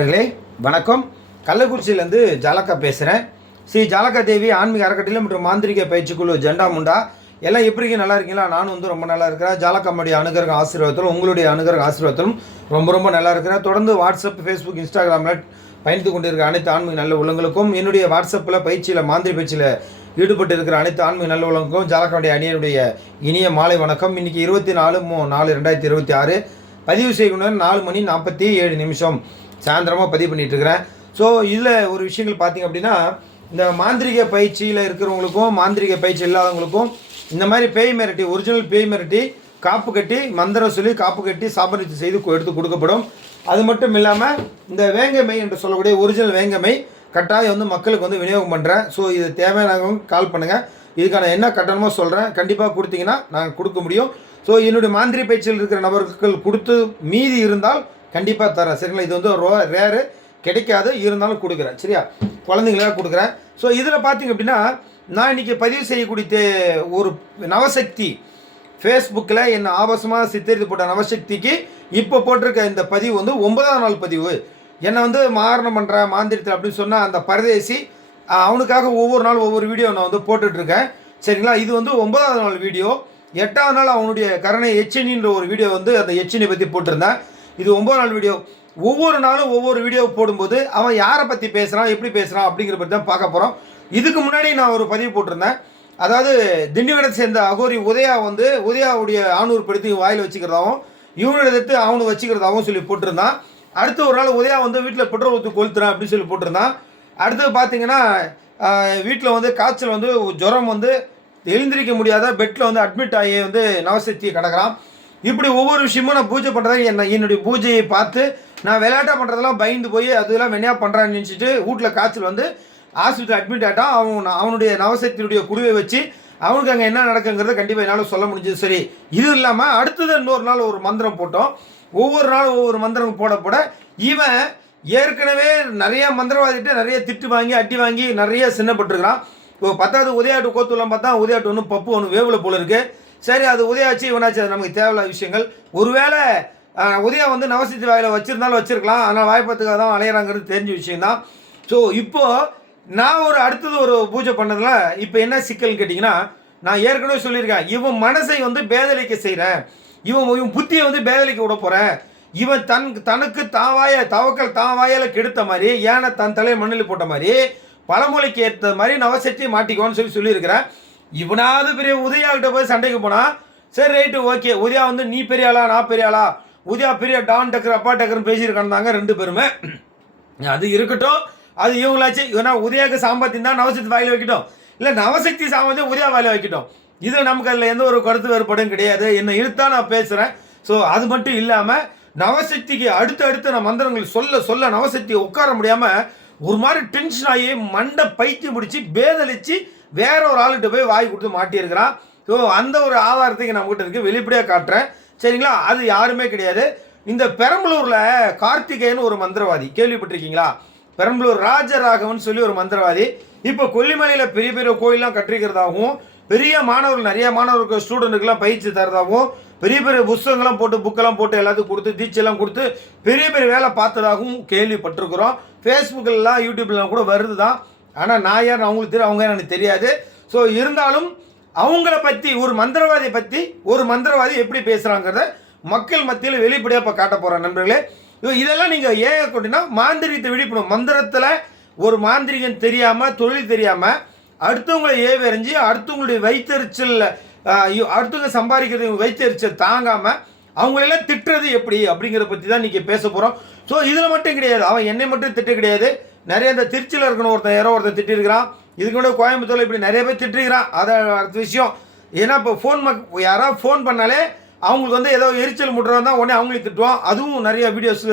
அவர்களே வணக்கம். கள்ளக்குறிச்சியிலேருந்து ஜாலக்கா பேசுகிறேன். ஸ்ரீ ஜாலக்கா தேவி ஆன்மீக அறக்கட்டளை மற்றும் மாந்திரிக பயிற்சிக்குழு ஜெண்டா முண்டா எல்லாம் எப்படி நல்லா இருக்கீங்களா? நானும் ரொம்ப நல்லா இருக்கிறேன். ஜாலக்காமுடைய அனுகிரக ஆசீர்வாதத்திலும் உங்களுடைய அனுகிரக ஆசீர்வாதத்திலும் ரொம்ப நல்லா இருக்கிறேன். தொடர்ந்து வாட்ஸ்அப், ஃபேஸ்புக், இன்ஸ்டாகிராமில் பயணித்து கொண்டிருக்கிற அனைத்து ஆன்மீக நல்ல உள்ளங்களுக்கும், என்னுடைய வாட்ஸ்அப்பில் பயிற்சியில் மாந்திரி பயிற்சியில் ஈடுபட்டு இருக்கிற அனைத்து ஆன்மீக நல்ல உள்ளங்களுக்கும் ஜாலக்காவுடைய அணியனுடைய இனிய மாலை வணக்கம். இன்றைக்கி 24/4/2026 பதிவு செய்யணும். 4:47 சாயந்தரமாக பதிவு பண்ணிகிட்ருக்கிறேன். ஸோ இதில் ஒரு விஷயங்கள் பார்த்திங்க அப்படின்னா, இந்த மாந்திரிக பயிற்சியில் இருக்கிறவங்களுக்கும் மாந்திரிக பயிற்சி இல்லாதவங்களுக்கும் இந்த மாதிரி பேய் மிரட்டி, ஒரிஜினல் பேய் மிரட்டி காப்பு கட்டி மந்திரம் சொல்லி காப்பு கட்டி சாபனித்து செய்து எடுத்து கொடுக்கப்படும். அது மட்டும் இல்லாமல் இந்த வேங்கமை என்று சொல்லக்கூடிய ஒரிஜினல் வேங்கமை கட்டாயம் மக்களுக்கு விநியோகம் பண்ணுறேன். ஸோ இது தேவையானவங்க கால் பண்ணுங்கள். இதுக்கான என்ன கட்டணமோ சொல்கிறேன். கண்டிப்பாக கொடுத்தீங்கன்னா நாங்கள் கொடுக்க முடியும். ஸோ என்னுடைய மாந்திரி பயிற்சியில் இருக்கிற நபர்கள் கொடுத்து மீதி இருந்தால் கண்டிப்பாக தரேன். சரிங்களா? இது ரேரு, கிடைக்காது, இருந்தாலும் கொடுக்குறேன். சரியா? குழந்தைங்களாக கொடுக்குறேன். ஸோ இதில் பார்த்திங்க அப்படின்னா, நான் இன்றைக்கி பதிவு செய்யக்கூடிய ஒரு நவசக்தி ஃபேஸ்புக்கில் என்னை ஆபாசமாக சித்தரித்து போட்ட நவசக்திக்கு இப்போ போட்டிருக்க இந்த பதிவு 9ஆம் நாள் பதிவு. என்னை மாரணம் பண்ணுறேன் மாந்திரத்தில் அப்படின்னு சொன்னால் அந்த பரதேசி அவனுக்காக ஒவ்வொரு நாள் ஒவ்வொரு வீடியோ நான் போட்டுட்ருக்கேன். சரிங்களா? இது 9ஆவது நாள் வீடியோ. 8ஆவது நாள் அவனுடைய கருணை எச்சினின்ற ஒரு வீடியோ அந்த எச்சினை பற்றி போட்டிருந்தேன். இது 9ஆவது நாள் வீடியோ. ஒவ்வொரு நாளும் ஒவ்வொரு வீடியோ போடும்போது அவன் யாரை பற்றி பேசுகிறான், எப்படி பேசுகிறான் அப்படிங்கிற பற்றி தான் பார்க்க போகிறோம். இதுக்கு முன்னாடி நான் ஒரு பதிவு போட்டிருந்தேன். அதாவது திண்டிவனத்தை சேர்ந்த அகோரி உதயா உதயாவுடைய ஆணூர் படுத்தி வாயில் வச்சுக்கிறதாகவும் இவனோட எடுத்து அவனு வச்சுக்கிறதாகவும் சொல்லி போட்டிருந்தான். அடுத்து ஒரு நாள் உதயா வீட்டில் பெட்ரோல் ஊற்றி கொளுத்துறேன் அப்படின்னு சொல்லி போட்டிருந்தான். அடுத்தது பார்த்தீங்கன்னா வீட்டில் காய்ச்சல் ஜுரம் எழுந்திரிக்க முடியாத பெட்டில் அட்மிட் ஆகி நவசக்தியை கிடக்கிறான். இப்படி ஒவ்வொரு விஷயமும் நான் பூஜை பண்ணுறேன். என்னுடைய பூஜையை பார்த்து நான் விளையாட்டாக பண்ணுறதெல்லாம் பயந்து போய் அதெல்லாம் வெண்ணையாக பண்ணுறான்னு நினச்சிட்டு வீட்டில் காய்ச்சல் ஆஸ்பத்திரி அட்மிட் ஆகிட்டான். அவனுடைய நவசக்தியுடைய குழுவை வச்சு அவனுக்கு அங்கே என்ன நடக்குங்கிறத கண்டிப்பாக என்னால் சொல்ல முடிஞ்சது. சரி, இது இல்லாமல் அடுத்தது இன்னொரு நாள் ஒரு மந்திரம் போட்டோம். ஒவ்வொரு நாளும் ஒவ்வொரு மந்திரம் போட இவன் ஏற்கனவே நிறையா மந்திரவாதிகிட்ட நிறைய திட்டு வாங்கி அட்டி வாங்கி நிறைய சின்னப்பட்டுருக்கிறான். இப்போ 10வது உதயாட்டு கோத்துலாம் பார்த்தா உதயாட்டு பப்பு வேவில் போல இருக்குது. சரி, அது உதயாச்சு இவனாச்சு, அது நமக்கு தேவையில்லாத விஷயங்கள். ஒருவேளை உதயா நவசக்தி வாயில் வச்சுருந்தாலும் வச்சுருக்கலாம். ஆனால் வாய்ப்பத்துக்காக தான் அலையிறாங்கிறது தெரிஞ்ச விஷயந்தான். ஸோ இப்போது நான் அடுத்தது ஒரு பூஜை பண்ணதில் இப்போ என்ன சிக்கல்னு கேட்டிங்கன்னா, நான் ஏற்கனவே சொல்லியிருக்கேன், இவன் மனசை பேதலிக்க செய்கிறேன், இவன் புத்தியை பேதலிக்க விட போகிறேன், இவன் தனக்கு தவக்கல் வாயால் கெடுத்த மாதிரி ஏன்னா தன் தலையை மண்ணில் போட்ட மாதிரி பழமொழிக்கு ஏற்ற மாதிரி நவசக்தியை மாட்டிக்கோன்னு சொல்லியிருக்கிறேன். இவனாவது பெரிய உதயாக்கிட்ட போய் சண்டைக்கு போனால் சரி, ரைட்டு, ஓகே, உதயா நீ பெரிய ஆளா நான் பெரிய ஆளா, உதயா பெரிய டான் டக்கர் அப்பா டக்கர்னு பேசியிருக்காங்க ரெண்டு பேருமே. அது இருக்கட்டும், அது இவங்களாச்சு. ஏன்னா உதயாவுக்கு சாம்பத்தியம் தான் நவசக்தி வாயில் வைக்கட்டும், இல்லை நவசக்தி சாம்பத்தியம் உதயா வாயில் வைக்கட்டும். இது நமக்கு அதில் எந்த ஒரு கருத்து வேறுபாடும் கிடையாது. என்னை இழுத்தா நான் பேசுகிறேன். ஸோ அது மட்டும் இல்லாமல் நவசக்திக்கு அடுத்து நான் மந்திரங்கள் சொல்ல நவசக்தியை உட்கார முடியாமல் ஒரு மாதிரி டென்ஷன் ஆகி மண்டை பைத்தி முடிச்சு பேதலிச்சு வேற ஒரு ஆளுகிட்ட போய் வாய் கொடுத்து மாட்டியிருக்கிறான். ஸோ அந்த ஒரு ஆதாரத்துக்கு நம்மகிட்ட இருக்குது, வெளிப்படையாக காட்டுறேன். சரிங்களா? அது யாருமே கிடையாது. இந்த பெரம்பலூரில் கார்த்திகேயன் ஒரு மந்திரவாதி கேள்விப்பட்டிருக்கீங்களா? பெரம்பலூர் ராஜராகவன் சொல்லி ஒரு மந்திரவாதி இப்போ கொல்லிமலையில் பெரிய பெரிய கோயிலெலாம் கட்டிருக்கிறதாகவும் பெரிய மாணவர்கள் நிறைய மாணவர்களுக்கு ஸ்டூடெண்ட்டுக்கெல்லாம் பயிற்சி தரதாகவும் பெரிய பெரிய புத்தகங்கள்லாம் போட்டு புக்கெல்லாம் போட்டு எல்லாத்துக்கும் கொடுத்து தீட்சையெல்லாம் கொடுத்து பெரிய பெரிய வேலை பார்த்ததாகவும் கேள்விப்பட்டிருக்கிறோம். ஃபேஸ்புக்கிலலாம் யூடியூப்லாம் கூட வருது தான். ஆனால் நான் யார் அவங்களுக்கு தெரியும், அவங்க எனக்கு தெரியாது. ஸோ இருந்தாலும் அவங்கள பற்றி ஒரு மந்திரவாதியை பற்றி ஒரு மந்திரவாதி எப்படி பேசுகிறாங்கிறத மக்கள் மத்தியில் வெளிப்படையாக இப்போ காட்ட போகிறேன் நண்பர்களே. இதெல்லாம் நீங்கள் ஏன் கொண்டினா மாந்திரிகத்தை விழிப்புணர்வு. மந்திரத்தில் ஒரு மாந்திரிகன் தெரியாமல் தொழில் தெரியாமல் அடுத்தவங்களை ஏவெறிஞ்சு அடுத்தவங்களுடைய வைத்தறிச்சல் அடுத்தவங்க சம்பாதிக்கிறது வைத்தறிச்சல் தாங்காமல் அவங்களெல்லாம் திட்டுறது எப்படி அப்படிங்கிறத பற்றி தான் இன்றைக்கி பேச போகிறோம். ஸோ இதில் மட்டும் கிடையாது, அவன் என்னை மட்டும் திட்ட கிடையாது, நிறைய இந்த திருச்சியில் இருக்கணும் ஒருத்தன் திட்டிருக்கிறான். இதுக்கு கூட கோயம்புத்தூரில் இப்படி நிறைய பேர் திட்டிருக்கிறான். அதை அடுத்த விஷயம். ஏன்னா இப்போ யாராவது ஃபோன் பண்ணாலே அவங்களுக்கு ஏதோ எரிச்சல் முட்டுறவன் தான் உடனே அவங்களையும் திட்டுவான். அதுவும் நிறைய வீடியோஸ்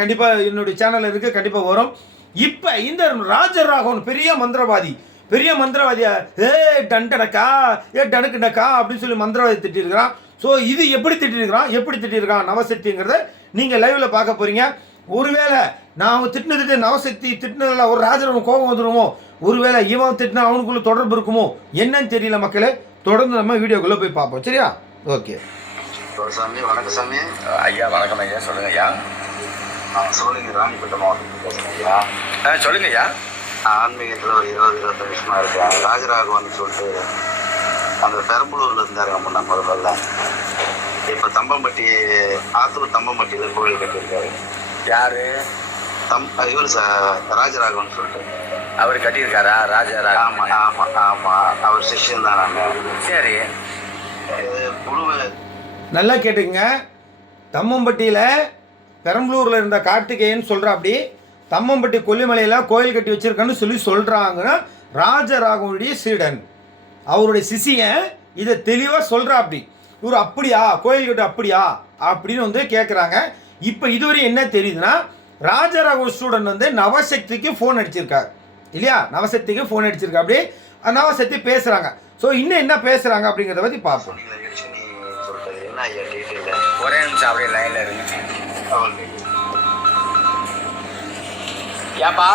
கண்டிப்பாக என்னுடைய சேனலில் இருக்குது, கண்டிப்பாக வரும். இப்போ இந்த ராஜராகவன் பெரிய மந்திரவாதியா டண்டனக்கா டனக்குண்டக்கா அப்படின்னு சொல்லி மந்திரவாதி திட்டிருக்கிறான். ஸோ இது எப்படி திட்டிருக்கிறான் நவசக்திங்கிறத நீங்கள் லைவில் பார்க்க போகிறீங்க. ஒருவேளை நான் அவங்க திட்டினது நவசக்தி திட்டினதில் ஒரு ராஜராகவன் கோபம் வந்துடுமோ, ஒருவேளை இவன் திட்டினா அவனுக்குள்ள தொடர்பு இருக்குமோ என்னன்னு தெரியல மக்களே. தொடர்ந்து நம்ம வீடியோக்குள்ளே போய் பார்ப்போம். சரியா? ஓகே. சாமி வணக்கம் சாமி. ஐயா வணக்கம் ஐயா, சொல்லுங்க ஐயா. சோழிங்க ராணிப்பேட்டை மாவட்டத்தில் பேசுகிறேன் ஐயா. சொல்லுங்க ஐயா. ஆன்மீகத்தில் ஒரு 20-25 வருஷமா இருக்கேன். ராஜராகவன் சொல்லிட்டு அந்த பெரம்பலூரில் இருந்தார் நம்ம முதல்ல. இப்போ தம்பம்பட்டி ஆத்தூர் தம்பம்பட்டியில் கோவில் கட்டியிருக்காரு. யாரு? இவர் ராஜராகவன் சொல்லிட்டு அவர் கட்டியிருக்காரா? ராஜராகவன். ஆமாம் ஆமாம் ஆமாம், அவர் சிஷ்யன் தான். நாங்கள் சரி, குழுவை நல்லா கேட்டுங்க. தம்மம்பட்டியில் பெரம்பலூரில் இருந்த கார்த்திகேயன் சொல்கிறா அப்படி தம்மம்பட்டி கொல்லிமலையில் கோயில் கட்டி வச்சிருக்கேன்னு சொல்லி சொல்கிறாங்கன்னா ராஜராகவனுடைய சீடன், அவருடைய சிஷியன் இதை தெளிவாக சொல்கிறா அப்படி. இவர் அப்படியா கோயில் கட்டு அப்படியா அப்படின்னு வந்து கேட்குறாங்க. இப்போ இதுவரை என்ன தெரியுதுன்னா ராஜராகவன் ஸ்டூடெண்ட் வந்து நவசக்திக்கு ஃபோன் அடிச்சிருக்காரு இல்லையா? நவசக்திக்கு ஃபோன் அடிச்சிருக்கா அப்படி நவசக்தி பேசுகிறாங்க. ஸோ இன்னும் என்ன பேசுகிறாங்க அப்படிங்கிறத பற்றி பார்ப்போம். ஒரே நிமிஷம் அப்படியே லைன்ல இருங்க. ஏப்பா?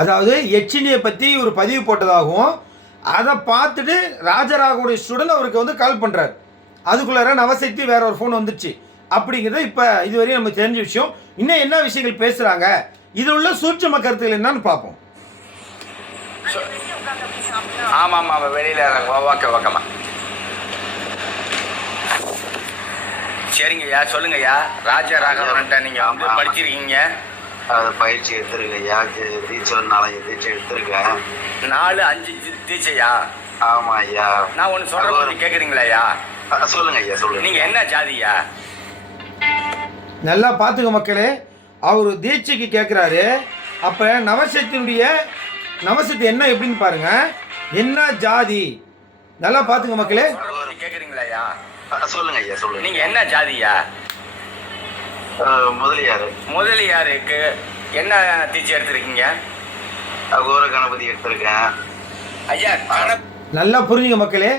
அதாவது யட்சினியை பற்றி ஒரு பதிவு போட்டதாகவும் அதை பார்த்துட்டு ராஜராகவுடைய ஸ்டூடெண்ட் அவருக்கு வந்து கால் பண்ணுறாரு. அதுக்குள்ளார நவசக்தி வேற ஒரு ஃபோன் வந்துடுச்சு அப்படிங்கிறது இப்போ இதுவரையும் நமக்கு தெரிஞ்ச விஷயம். இன்னும் என்ன விஷயங்கள் பேசுகிறாங்க, இது உள்ள சூட்சம கருத்துக்கள் என்னன்னு பார்ப்போம். ஆமாம் ஆமாம், வெளியில் ஓகே ஓகேம்மா. சரிங்க ஐயா, சொல்லுங்க ஐயா. ராஜராகவன்ட்ட நீங்கள் வந்து படிச்சிருக்கீங்க? அது பயிற்சி எடுத்துருக்கேன் ஐயா. தீட்சை 4 தீட்சை எடுத்துருக்கேன். 4-5 தீட்சையா? ஆமாம் ஐயா. நான் ஒன்று சொல்கிறேன், கேட்குறீங்களா ஐயா? சொல்லுங்க ஐயா, சொல்லுங்க. நீங்கள் என்ன ஜாதியா? நல்லா பார்த்துக்க மக்களே, அவர் தீட்சைக்கு கேட்குறாரு. அப்போ நவசக்தி என்ன எப்படின்னு பாருங்க, என்ன ஜாதி நல்லா பார்த்துக்க மக்களே. கேட்குறீங்களா ஐயா? சொல்லுங்க ஐயா, சொல்லுங்க. நீங்கள் என்ன ஜாதியா? முதலியாருக்கு என்ன தீட்சை எடுத்திருக்கீங்க? அகோர கணபதி எடுத்திருக்கேன் ஐயா. நல்லா புரிஞ்சுங்க மக்களே,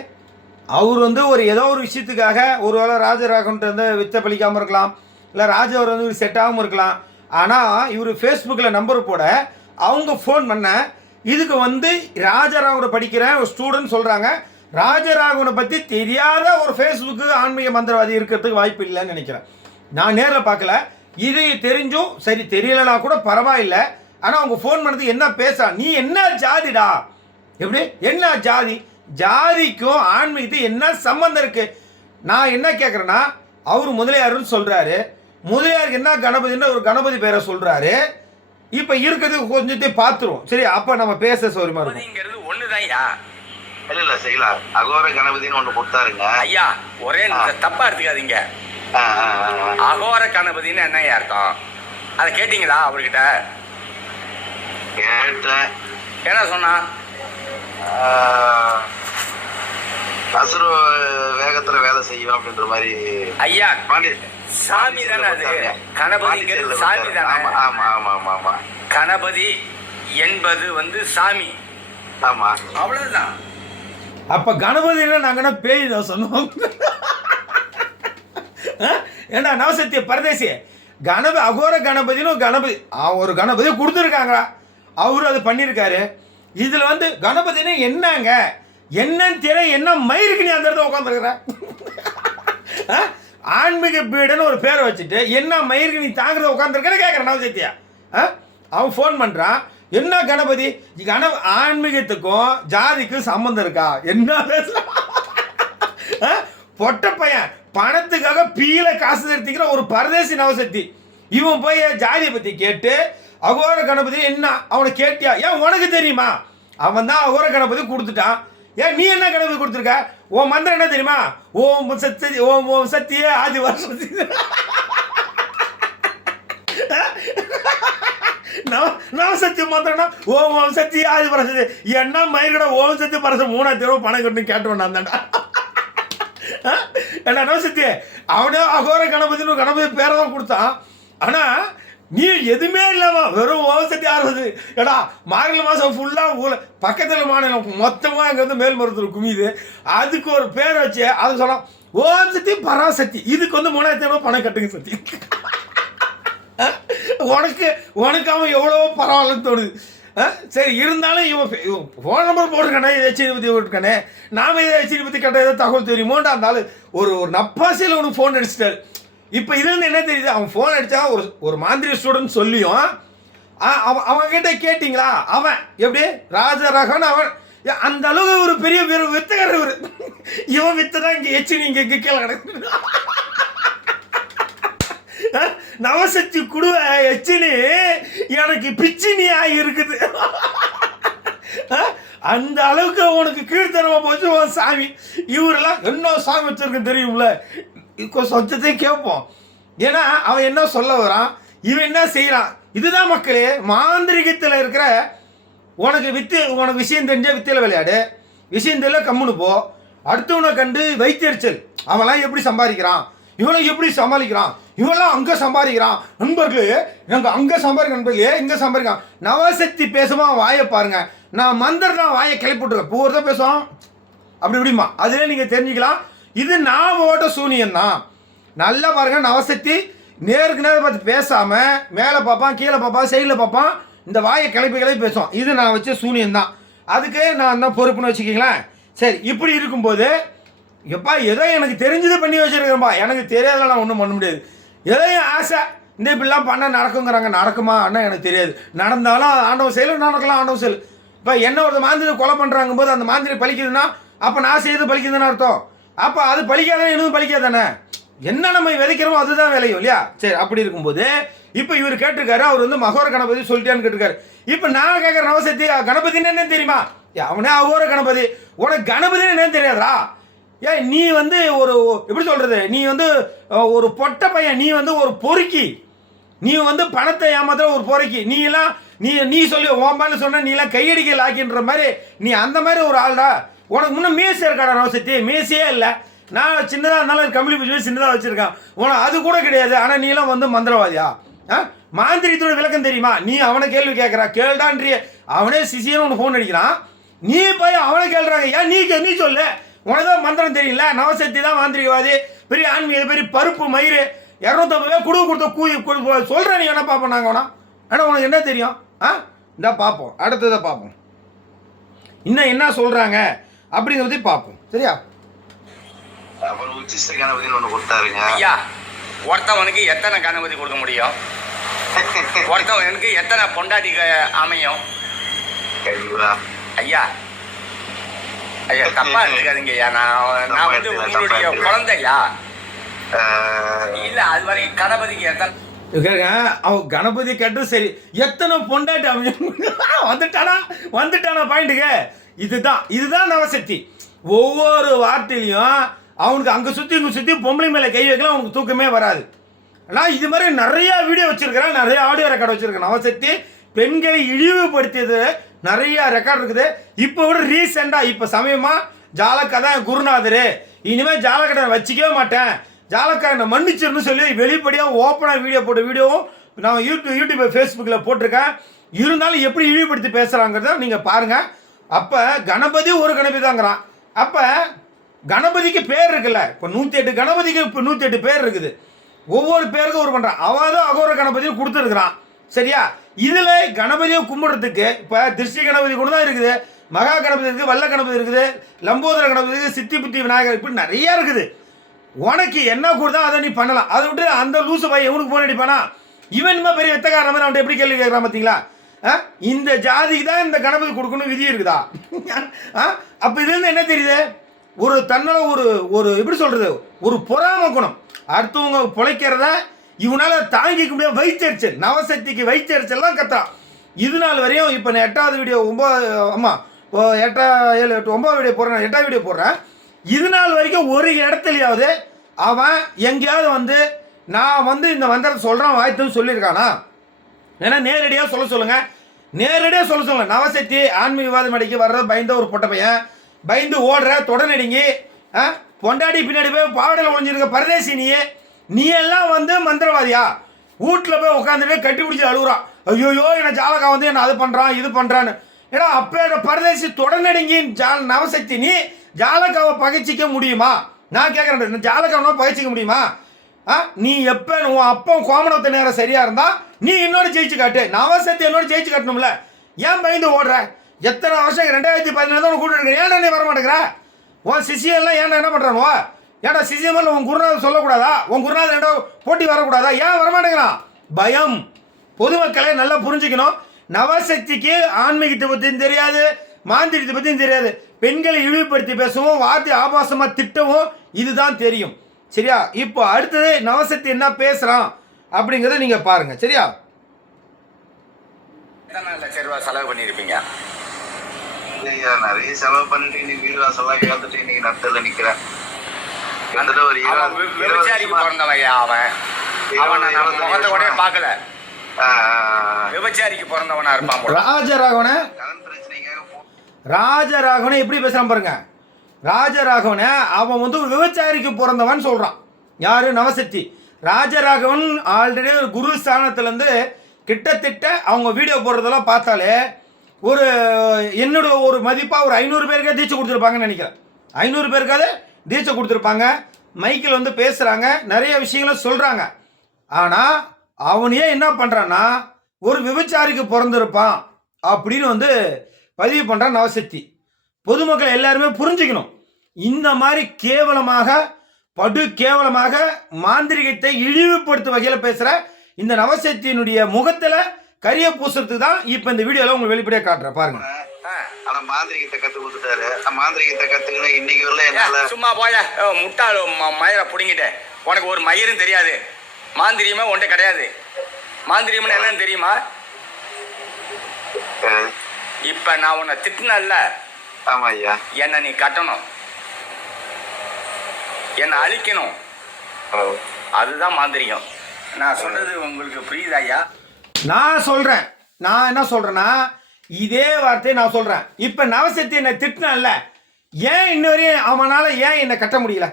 அவர் வந்து ஏதோ ஒரு விஷயத்துக்காக ஒரு வேளை ராஜராகவன்ட்டு வந்து வித்த பழிக்காமல் இருக்கலாம், இல்லை ராஜவர் வந்து செட் ஆகாமல் இருக்கலாம். ஆனால் இவர் ஃபேஸ்புக்கில் நம்பர் போட அவங்க ஃபோன் பண்ண இதுக்கு வந்து ராஜராகவனை படிக்கிற ஒரு ஸ்டூடெண்ட் சொல்கிறாங்க. ராஜராகவனை பற்றி தெரியாத ஒரு ஃபேஸ்புக்கு ஆன்மீக மந்திரவாதி இருக்கிறதுக்கு வாய்ப்பு இல்லைன்னு நினைக்கிறேன். நான் நேரில் பார்க்கல, இது தெரிஞ்சும் சரி தெரியலனா கூட பரவாயில்லை. ஆனால் அவங்க ஃபோன் பண்ணது என்ன நீ என்ன ஜாதிடா, எப்படி என்ன ஜாதி, ஜாதிக்கும் ஆன்மீகத்துக்கும் என்ன சம்பந்தம் இருக்குது? நான் என்ன கேட்குறேன்னா, அவர் முதலியாருன்னு சொல்கிறாரு, முதலியாருக்கு என்ன கணபதின்ற ஒரு கணபதி பேரை சொல்கிறாரு. இப்போ இருக்கிறது கொஞ்சத்தையும் பார்த்துருவோம். சரி, அப்போ நம்ம பேச சௌரியமாக இருக்கும். ஒன்றுதான் இல்லை செய்யலாம். அகோர கணபதினு ஒன்று கொடுத்தாருங்க ஐயா. ஒரே தப்பா எடுத்துக்காதீங்க. அகோர கணபதினு என்ன அர்த்தம்? அதை கேட்டீங்களா அவர்கிட்ட? கேட்டேன். என்ன சொன்னா? அசுர வேகத்துல வேலை செய்யும் அப்படின்ற மாதிரி. ஐயா சாமி தானே அது? கணபதிங்கிறது சாமி தானே? ஆமா ஆமா ஆமா ஆமா. கணபதி என்பது வந்து சாமி. ஆமா, அவ்வளவுதான். அப்ப கணபதினா நாங்கன்னா பேய் தான் சொன்னோம். ஏன்னா நவசத்திய பரதேசி அகோர கணபதினு ஒரு கணபதி கொடுத்துருக்காங்களா, அவரு அது பண்ணியிருக்காரு. இதில் வந்து கணபதினு என்னங்க என்னன்னு தெரிய என்ன மயிருக்கு நீ அந்த இடத்துல உட்காந்துருக்குற? ஆன்மீக பீடன்னு ஒரு பேரை வச்சுட்டு என்ன மயிருக்கு நீ தாங்கிறத உட்காந்துருக்கேன்னு கேட்குறேன் நவசத்தியா. அவன் ஃபோன் பண்ணுறான், என்ன கணபதி ஆன்மீகத்துக்கும் ஜாதிக்கும் சம்மந்தம் இருக்கா? என்ன பேசலாம்? பொட்ட பையன் பணத்துக்காக பீல காசு நிறுத்திக்கிற ஒரு பரதேசி நவசக்தி. இவன் போய் ஜாதியை பற்றி கேட்டு அகோர கணபதி என்ன அவனை கேட்டியா? ஏன் உனக்கு தெரியுமா? அவன் தான் அகோர கணபதி கொடுத்துட்டான். ஏன் நீ என்ன கணபதி கொடுத்துருக்க? உன் மந்திரம் என்ன தெரியுமா? ஓம் சக்தி, ஓம் ஓம் சக்தியே ஆதி வருஷம். நவசக்தி மந்திரம்னா ஓம் ஓம் சக்தி ஆதி பரசது. என்ன மயிர்கட ஓம் சக்தி பரசம் 3000 ரூபா பணம் கட்டு கேட்டுவேன் அந்தாண்டா. ஏன்னா நவசக்தி அவனே அகோர கணபதினு கணபதி பேரை தான் கொடுத்தான். ஆனால் நீ எதுவுமே இல்லாமல் வெறும் ஓம் சக்தி ஆறுவது. ஏடா மார்கழி மாதம் ஃபுல்லாக பக்கத்தில் மாநிலம் மொத்தமாக அங்கே வந்து மேல்மருத்துவர் குமியுது, அதுக்கு ஒரு பேரை வச்சு அது சொன்னான் ஓம் சக்தி பராசக்தி. இதுக்கு வந்து 3000 ரூபா பணம் கட்டுங்க சக்தி. உனக்கு அவன் எவ்வளவோ பரவாயில்லன்னு தோணுது. சரி, இருந்தாலும் இவன் ஃபோன் நம்பர் போட்டிருக்கானே, இதை ஹெச்டி பற்றி போட்டிருக்கானே, நாம் இதை ஹெச்டி பற்றி கேட்டால் ஏதோ தகவல் தெரியுமோண்டா இருந்தாலும் ஒரு நப்பாசியில் உனக்கு ஃபோன் அடிச்சிட்டாரு. இப்போ இதுலேருந்து என்ன தெரியுது, அவன் ஃபோன் அடித்தா ஒரு மாந்திரி ஸ்டூடெண்ட் சொல்லியும் அவன்கிட்ட கேட்டிங்களா, அவன் எப்படி ராஜரகன், அவன் அந்த அளவுக்கு ஒரு பெரிய வித்தகர் இவர். இவன் வித்து தான் இங்கே எச்சினி இங்கே கீழே கிடக்கு. நவசக்தி குடுவ எச்சினி எனக்கு பிச்சினியா இருக்குது. அந்த அளவுக்கு உனக்கு கீழ்த்தனமா போச்சு உன் சாமி. இவரெல்லாம் என்ன சாமி வச்சிருக்கு தெரியும்ல, சொச்சத்தையும் கேட்போம். ஏன்னா அவன் என்ன சொல்ல வரான், இவன் என்ன செய்யறான். இதுதான் மக்களே மாந்திரிகத்தில் இருக்கிற. உனக்கு விஷயம் தெரிஞ்ச வித்தியில் விளையாடு, விஷயம் தெரியல கம்முன்னு போ. அடுத்தவனை கண்டு வைத்தறிச்சல், அவன்லாம் எப்படி சம்பாதிக்கிறான், இவெல்லாம் எப்படி சமாளிக்கிறான், இவெல்லாம் அங்கே சம்பாதிக்கிறான், நண்பர்களே நாங்கள் அங்கே சம்பாதிக்க, நண்பர்களே இங்கே சம்பாதிக்கிறான். நவசக்தி பேசுமா வாயை பாருங்க, நான் மந்திரம் தான் வாயை கிளப்பிட்டுருக்கேன். பூர் தான் பேசுவோம் அப்படி இப்படிமா. அதிலே நீங்கள் தெரிஞ்சுக்கலாம் இது நான் ஓட்ட சூனியம் தான். நல்லா பாருங்க, நவசக்தி நேருக்கு நேரம் பார்த்து பேசாமல் மேலே பார்ப்பான், கீழே பார்ப்பான், சைடில் பார்ப்பான், இந்த வாயை கிளப்பி பேசுவோம். இது நான் வச்ச சூனியம் தான். அதுக்கு நான் தான் பொறுப்புன்னு வச்சுக்கிங்களேன். சரி, இப்படி இருக்கும்போது எப்பா ஏதோ எனக்கு தெரிஞ்சது பண்ணி வச்சுருக்கிறேன்ப்பா, எனக்கு தெரியாதெல்லாம் நான் ஒன்றும் பண்ண முடியாது. ஏதோ என் ஆசை இந்த இப்படிலாம் பண்ணால் நடக்குங்கிறாங்க, நடக்குமா அண்ணா எனக்கு தெரியாது. நடந்தாலும் ஆண்டவன் செயலும் நடக்கலாம், ஆண்டவன் செயல். இப்போ என்ன ஒரு மாந்திரி கொலை பண்ணுறாங்க போது அந்த மாந்திரி பலிக்குதுன்னா அப்போ நான் செய்யறது பலிக்குதுன்னு அர்த்தம். அப்போ அது பலிக்காதானே, இன்னும் பலிக்காதானே. என்ன நம்ம விதைக்கிறோமோ அதுதான் விளையும் இல்லையா. சரி, அப்படி இருக்கும்போது இப்போ இவர் கேட்டிருக்காரு, அவர் வந்து மகோர கணபதி சொல்லிட்டான்னு கேட்டிருக்காரு. இப்போ நான் கேட்குற நவசக்தி கணபதினு என்னன்னு தெரியுமா? அவனே அகோர கணபதி, உனக்கு கணபதினு என்னன்னு தெரியாதா? ஏன் நீ வந்து ஒரு எப்படி சொல்கிறது, நீ வந்து ஒரு பொட்டை பையன், நீ வந்து ஒரு பொறுக்கி, நீ வந்து பணத்தை ஏமாத்துற ஒரு பொறுக்கி. நீ சொல்லி ஓம்பான்னு சொன்ன நீலாம் கையடிக்கல் ஆக்கின்ற மாதிரி நீ அந்த மாதிரி ஒரு ஆள்டா. உனக்கு முன்னே மீசை இருக்காடா நவசக்தி? மீசையே இல்லை. நான் சின்னதாக இருந்தாலும் கம்பளி பிடிச்சி சின்னதாக வச்சுருக்கேன், உனக்கு அது கூட கிடையாது. ஆனால் நீலாம் வந்து மந்திரவாதியா? மாந்திரிகத்தோட விளக்கம் தெரியுமா? நீ அவனை கேள்வி கேட்குறா, கேள்டான்றிய அவனே சிசியன்னு உனக்கு ஃபோன் அடிக்கிறான், நீ போய் அவனை கேள்றாங்க. ஏன் நீ சொல்லு, உனக்கு தான் மந்திரம் தெரியல. நவசக்தி தான் மாந்திரிகவாதி, பெரிய ஆன்மீக, பெரிய பருப்பு மயிறு 250 கொடுத்த கூய் சொல்கிறேன். நீ என்ன பார்ப்போம் நாங்கள் வேணா? ஆனால் உனக்கு என்ன தெரியும்? இந்த பார்ப்போம், அடுத்ததை பார்ப்போம், இன்னும் என்ன சொல்கிறாங்க அப்படிங்கிறத பார்ப்போம். சரியா? அப்புறம் உச்சிஷ்ட கணபதினு ஒன்று கொடுத்தாருங்க. ஐயா, ஒருத்தவனுக்கு எத்தனை கணபதி கொடுக்க முடியும்? ஒருத்தவனுக்கு எத்தனை பொண்டாட்டி அமையும்? ஐயா ஐயா தப்பா இருக்காதீங்க ஐயா, நான் வந்து உங்களுடைய குழந்தையா இல்ல. அது வரை கணபதிக்கு எத்தனை அவன் கணபதி கேட்டு சரி, எத்தனை பொண்டாட்டி அமையும்? வந்துட்டானா பாயிண்ட்டுக்கு. இதுதான் நவசக்தி. ஒவ்வொரு வார்த்தையிலையும் அவனுக்கு அங்கே சுற்றி இங்கே சுற்றி பொம்பளை மேலே கை வைக்கலாம், அவனுக்கு தூக்கமே வராது. ஆனால் இது மாதிரி நிறையா வீடியோ வச்சுருக்கிறேன், நிறைய ஆடியோ ரெக்கார்டு வச்சுருக்கேன். நவசக்தி பெண்களை இழிவுபடுத்தியது நிறைய ரெக்கார்டு இருக்குது. இப்போ கூட ரீசெண்டாக இப்போ சமயமாக ஜாலக்கா தான் குருநாதர், இனிமேல் ஜாலக்கடை வச்சிக்கவே மாட்டேன், ஜாலக்கா என்னை மன்னிச்சிருன்னு சொல்லி வெளிப்படையாக ஓப்பனாக வீடியோ போட்ட வீடியோவும் நான் யூடியூப் ஃபேஸ்புக்கில் போட்டிருக்கேன். இருந்தாலும் எப்படி இழிவுபடுத்தி பேசுகிறாங்கிறத நீங்கள் பாருங்கள். அப்போ கணபதி ஒரு கணபதி தாங்கிறான். அப்போ கணபதிக்கு பேர் இருக்குல்ல, இப்போ 108 கணபதிக்கு இப்போ 108 பேர் இருக்குது. ஒவ்வொரு பேருக்கும் ஒரு பண்ணுறான். அவன் தான் அகோர கணபதியும் கொடுத்துருக்குறான். சரியா? இதில் கணபதியை கும்பிட்றதுக்கு இப்போ திருஷ்டி கணபதி கூட தான் இருக்குது, மகா கணபதி இருக்குது, வல்ல கணபதி இருக்குது, லம்போதர கணபதி இருக்குது, சித்தி புத்தி விநாயகர், இப்படி நிறையா இருக்குது. உனக்கு என்ன கொடுத்தா அதை நீ பண்ணலாம். அதை விட்டு அந்த லூசு பையன் இவனுக்கு போன் அடிப்பானா, இவன் பெரிய வெத்தக்காரன் மாதிரி அவன்கிட்ட எப்படி கேள்வி கேட்குறான் பார்த்தீங்களா? இந்த ஜாதிக்கு தான் இந்த கணபதி கொடுக்கணும் விதி இருக்குதா? அப்போ இதுலேருந்து என்ன தெரியுது, ஒரு தன்னோட ஒரு எப்படி சொல்கிறது, ஒரு பொறாம குணம், அடுத்தவங்க பிழைக்கிறத இவனால் தாங்கிக்க முடியாது. வைத்தறிச்சல், நவசக்திக்கு வைத்தறிச்சல் தான் கத்தான். இது நாள் வரையும் இப்போ நான் 8வது வீடியோ 9 வீடியோ போடுறேன், 8வது வீடியோ போடுறேன். இது நாள் வரைக்கும் ஒரு இடத்துலையாவது அவன் எங்கேயாவது வந்து நான் வந்து இந்த மந்திரத்தை சொல்கிறான் வாய்த்துன்னு சொல்லியிருக்கானா? ஏன்னா நேரடியாக சொல்லுங்கள், நேரடியாக சொல்லுங்கள். நவசக்தி ஆன்மீக விவாதம் அடிக்க வர்ற பயந்த ஒரு பொட்ட பையன், பயந்து ஓடுற தொடநடிங்கி, பொண்டாடி பின்னாடி போய் பாவடையில் ஒழிஞ்சிருக்க பரதேசி நீ எல்லாம் வந்து மந்திரவாதியா? வீட்டில் போய் உட்காந்துட்டு கட்டி பிடிச்சி அழுகுறான், ஐயோயோ என்னை ஜாலகா வந்து என்ன அது பண்ணுறான் இது பண்ணுறான்னு. ஏன்னா அப்போ பரதேசி தொடநடிங்கி நவசக்தி, நீ ஜாலகாவை பகைச்சிக்க முடியுமா? நான் கேட்குறேன், ஜாலகாவை பகைச்சிக்க முடியுமா? நீ எப்போ உன் அப்போ கோமணத்தை நேரம் சரியாக இருந்தால் நீ இன்னொரு ஜெயிச்சு காட்டு. நவசக்தி என்னோட ஜெயிச்சு காட்டணும்ல, ஏன் பயந்து ஓடுற? எத்தனை வருஷம் 2017 தான் கூட்டு இருக்க, ஏன் நீ வர மாட்டேங்கிற? உன் சிசியெல்லாம் ஏன் என்ன பண்ணுறானுவோ? ஏடா சிசிஎம்எல் உன் குருநாதர் சொல்லக்கூடாதா? உன் குருநாதர் ஏடா போட்டி வரக்கூடாதா? ஏன் வரமாட்டேங்கிறான்? பயம். பொதுமக்களை நல்லா புரிஞ்சுக்கணும். நவசக்திக்கு ஆன்மீகத்தை பற்றியும் தெரியாது, மாந்திரிகத்தை பற்றியும் தெரியாது. பெண்களை இழிவுபடுத்தி பேசவும், வார்த்தை ஆபாசமாக திட்டவும் இதுதான் தெரியும். சரியா? இப்போ அடுத்தது நவசக்தி என்ன பேசுகிறான் அப்படிங்கிறத நீங்கள் பாருங்கள். சரியா? செலவு பண்ணியிருப்பீங்க. நிறைய செலவு பண்ணிட்டு இன்னைக்கு வீடு வாசல்லாம் கேட்டுட்டு இன்னைக்கு நட்டல நிக்கிறேன். ஒரு விபச்சாரிக்கு பிறந்தவன் அவன். அவனை நம்ம முகத்தை கூட பார்க்கல. விபச்சாரிக்கு பிறந்தவனா இருப்பான். ராஜராகவனை எப்படி பேசுறான் பாருங்க. ராஜராகவனை அவன் வந்து விபச்சாரிக்கு பிறந்தவன் சொல்றான். யாரு? நவசக்தி. ராஜராகவன் ஆல்ரெடி ஒரு குரு ஸ்தானத்துலேருந்து கிட்டத்தட்ட அவங்க வீடியோ போடுறதெல்லாம் பார்த்தாலே ஒரு என்னோட ஒரு மதிப்பாக ஒரு 500 பேருக்கே தீட்சை கொடுத்துருப்பாங்கன்னு நினைக்கிறேன். 500 பேருக்காவது தீட்சை கொடுத்துருப்பாங்க. மைக்கில் வந்து பேசுகிறாங்க, நிறைய விஷயங்களை சொல்கிறாங்க. ஆனால் அவனையே என்ன பண்ணுறான்னா ஒரு விபச்சாரிக்கு பிறந்திருப்பான் அப்படின்னு வந்து பதிவு பண்ணுறான் நவசக்தி. பொதுமக்கள் எல்லாருமே புரிஞ்சுக்கணும். இந்த மாதிரி கேவலமாக, படு கேவலமாக மாந்திரிகத்தை இழிவுபடுத்தும் வகையில் பேசுகிற இந்த நவசக்தியினுடைய முகத்தில் கரிய பூசுறதுக்கு தான் இப்போ இந்த வீடியோவில் உங்களுக்கு வெளிப்படையாக காட்டுறேன் பாருங்க. ஆனா மாந்திரிகத்தை கத்து கொடுத்துட்டாரு. மாந்திரிகத்தை கத்துக்கணும் இன்னைக்கு உள்ள என்னால. சும்மா போய முட்டாள் மயிரை பிடிங்கிட்டேன். உனக்கு ஒரு மயிரும் தெரியாது, மாந்திரியமே ஒன்றே கிடையாது. மாந்திரியம்னு என்னன்னு தெரியுமா? இப்ப நான் உன்னை திட்டினல்ல, ஆமா ஐயா, என்ன நீ கட்டணும், என்னை அழிக்கணும், அதுதான் மாந்திரிகம். நான் சொல்றது உங்களுக்கு புரியுதா ஐயா? நான் என்ன சொல்றேன்னா இதே வார்த்தையை நான் சொல்றேன். இப்ப நவசக்தி என்னை திட்டினல்ல, ஏன் இன்னொரையும் அவனால ஏன் என்னை கட்ட முடியல?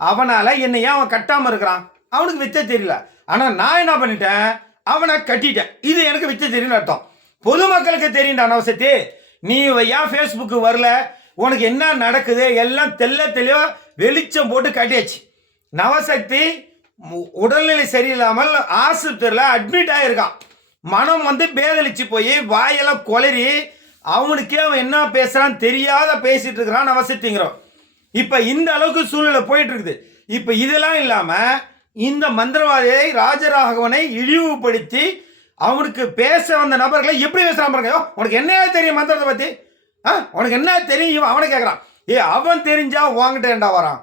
அவனால என்னை ஏன் அவன் கட்டாம இருக்கிறான்? அவனுக்கு வித்த தெரியல. ஆனா நான் என்ன பண்ணிட்டேன், அவனை கட்டிட்டேன். இது எனக்கு வித்த தெரியல அர்த்தம். பொதுமக்களுக்கு தெரியும்டா நவசக்தி. நீ ஏன் ஃபேஸ்புக்கு வரல, உனக்கு என்ன நடக்குது எல்லாம் தெளிவா வெளிச்சம் போட்டு கட்டியாச்சு. நவசக்தி உடல்நிலை சரியில்லாமல் ஆஸ்பத்திரியில் அட்மிட் ஆகிருக்கான். மனம் வந்து பேதளிச்சு போய் வாயெல்லாம் கொளறி அவனுக்கே அவன் என்ன பேசுறான்னு தெரியாத பேசிட்டு இருக்கிறான் நவசக்திங்கிறோம். இப்போ இந்த அளவுக்கு சூழ்நிலை போயிட்டு இருக்குது. இப்போ இதெல்லாம் இல்லாமல் இந்த மந்திரவாதியை ராஜராகவனை இழிவுபடுத்தி அவனுக்கு பேச வந்த நபர்களை எப்படி பேசுறான் பாருங்க. உனக்கு என்ன தெரியும் மந்திரத்தை பற்றி? உனக்கு என்ன தெரியும்? அவனை கேட்குறான். அவன் தெரிஞ்சா உங்ககிட்ட ஏண்டா வரான்?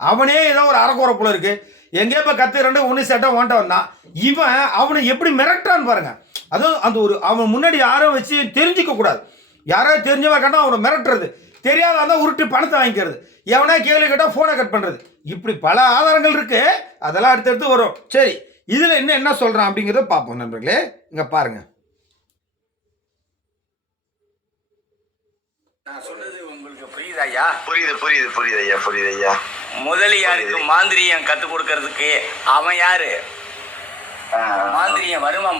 அவனே ஏதோ ஒரு அறக்குறப்புல இருக்கு, எங்கே இப்போ கத்து ஒன்று செட்டை ஓண்ட வந்தான். இவன் அவனை எப்படி மிரட்டான்னு பாருங்க. அதுவும் அந்த ஒரு அவன் முன்னாடி யாரும் வச்சு தெரிஞ்சிக்க கூடாது. யாராவது தெரிஞ்சவன் கேட்டால் அவனை மிரட்டுறது, தெரியாத இருந்தால் உருட்டு பணத்தை வாங்கிக்கிறது, எவனா கேள்வி கேட்டால் ஃபோனை கட் பண்ணுறது, இப்படி பல ஆதாரங்கள் இருக்கு. அதெல்லாம் அடுத்தடுத்து வரும். சரி, இதில் என்ன சொல்கிறான் அப்படிங்கிறத பார்ப்போம் நண்பர்களே. இங்கே பாருங்க. நான் சொல்றது உங்களுக்கு புரியுதா ஐயா? புரியுது ஐயா. முதலியாருக்கு மாந்திரியம் கத்து கொடுக்கறதுக்கு அவன் யாரு? மாந்திரியம் வருமா?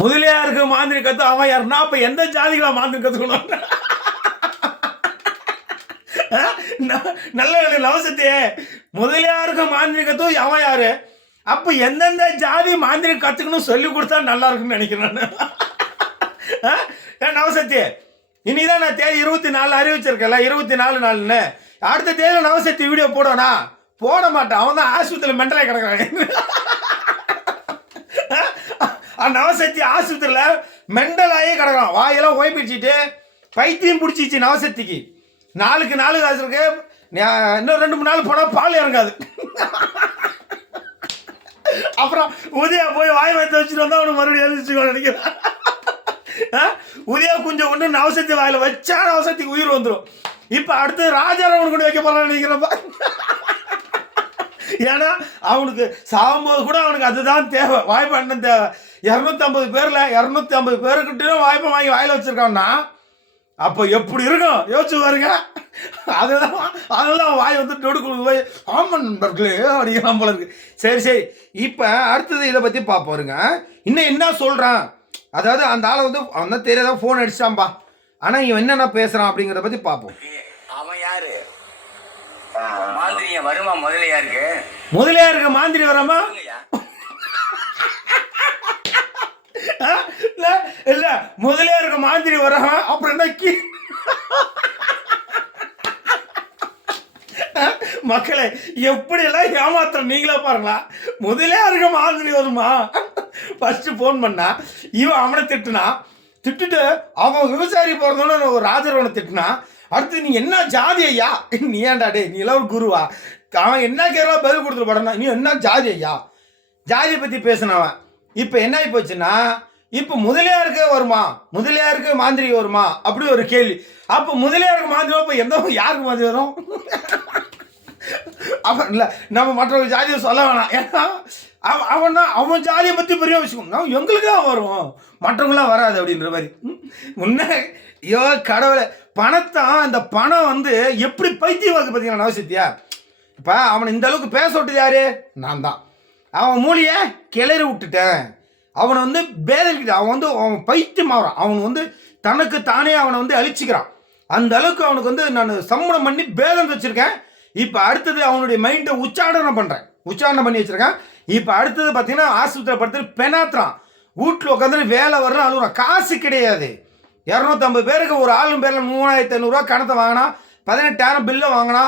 முதலியாருக்கு மாந்திரி கத்து அவன் யாருன்னா அப்ப எந்த ஜாதிகளா மாந்திரி கத்துக்கணும்? நல்ல நவசக்தியே, முதலியாருக்கு மாந்திரி கத்து அவன் யாரு? அப்ப எந்தெந்த ஜாதி மாந்திரி கத்துக்கணும் சொல்லி கொடுத்தா நல்லா இருக்குன்னு நினைக்கிறேன். நவசக்தி, இன்னைக்குதான் நான் தேதி 24 அறிவிச்சிருக்கேன்ல, 24 நாள்னு. அடுத்த தேதியில் நவசக்தி வீடியோ போடுவானா? போட மாட்டான். அவன் தான் ஆஸ்பத்திரியில் மென்டலாக கிடக்குறாங்க. நவசக்தி ஆஸ்பத்திரியில் மென்டலாகவே கிடக்குறான். வாயெல்லாம் ஓய்பிடிச்சிட்டு பைத்தியம் பிடிச்சிச்சு நவசக்திக்கு. நாளுக்கு காசு இருக்கு. இன்னும் 2-3 நாள் போனால் பால் இறங்காது. அப்புறம் உதயா போய் வாய் வைத்து வச்சுட்டு வந்தா அவனுக்கு மறுபடியும் எழுதிச்சுக்கோ நினைக்கிறேன். உதயா குஞ்சம் ஒன்று நவசக்தி வாயில வச்சா நவசக்திக்கு உயிர் வந்துடும். இப்போ அடுத்து ராஜாராவன் கூட வைக்க போறான்னு நினைக்கிறப்ப. ஏன்னா அவனுக்கு சாகும்போது கூட அவனுக்கு அதுதான் தேவை, வாய்ப்பு அண்ணன் தேவை. 250 பேர்ல 250 பேருக்கிட்ட வாய்ப்பை வாங்கி வாயில வச்சிருக்கான்னா அப்போ எப்படி இருக்கும் யோசிச்சு பாருங்க. அதெல்லாம் வாய் வந்து நொடுக்கு போய் ஆமன் நண்பர்களே அப்படிங்கிற போல இருக்கு. சரி, இப்போ அடுத்தது இதை பற்றி பார்ப்போருங்க. இன்னும் என்ன சொல்கிறான், அதாவது அந்த ஆளை வந்து அவன் தான் தெரியாத ஃபோன் அடிச்சான்பா, ஆனால் இவன் என்னென்ன பேசுகிறான் அப்படிங்கிறத பற்றி பார்ப்போம். அவன் யாரு? மாந்திரியம் வருமா? முதலியாருக்கு மாந்திரி வராமா? இல்ல முதலியாருக்கு மாந்திரி வராமா? அப்புறம் என்ன மக்களே எப்படியெல்லாம் ஏமாத்துற நீங்களே பாருங்களா. முதலே இருக்க மாதிரி வருமா. ஃபஸ்ட்டு ஃபோன் பண்ணா இவன் அவனை திட்டுட்டு அவன் விவசாயி போகிறதோன்னு ஒரு ராஜரவனை திட்டினா, அடுத்து நீ என்ன ஜாதி ஐயா, நீ ஏன்டா டே நீ எல்லாம் ஒரு குருவா, அவன் என்ன கேட்கறா பதில் கொடுத்துட்டு படனா, நீ என்ன ஜாதி ஐயா, ஜாதியை பற்றி பேசினவன். இப்போ என்ன ஆகி போச்சுன்னா, இப்போ முதலியாருக்கு வருமா, முதலியாருக்கு மாந்திரிகம் வருமா அப்படி ஒரு கேள்வி. அப்போ முதலியாருக்கு மாந்திரிகம் இப்போ எந்த யாருக்கு மாதிரி வரும். அவன் இல்லை நம்ம மற்ற ஜாதியை சொல்ல வேணாம். ஏன்னா அவன் ஜாதியை பற்றி பெரிய விஷயம் நான் எங்களுக்கு தான் வரும், மற்றவங்களாம் வராது அப்படின்ற மாதிரி. முன்ன ஐயோ கடவுளை பணத்தான் அந்த பணம் வந்து எப்படி பைத்தியமாக்கு பார்த்தீங்களா அவசியத்தியா. இப்போ அவனை இந்த அளவுக்கு பேச விட்டது யாரு, நான் தான். அவன் மூலியை கிளறி விட்டுட்டேன், அவனை வந்து பேதலிக்கிட்டான், அவன் வந்து அவன் பைத்தியம் ஆகிறான், அவன் வந்து தனக்கு தானே அவனை வந்து அழிச்சிக்கிறான். அந்த அளவுக்கு அவனுக்கு வந்து நான் சம்மணம் பண்ணி பேதம் வச்சுருக்கேன். இப்போ அடுத்தது அவனுடைய மைண்டை உச்சாடனம் பண்ணி வச்சுருக்கேன். இப்போ அடுத்தது பார்த்தீங்கன்னா ஆஸ்பத்திரியில் படுத்து பெனாத்துறான், வீட்டில் உட்காந்து வேலை வரலாம் அழுகுறான். காசு கிடையாது. 250 பேருக்கு ஒரு ஆளும் பேரில் 3500 கணத்தை வாங்கினா, 18,000 பில்லை வாங்கினா,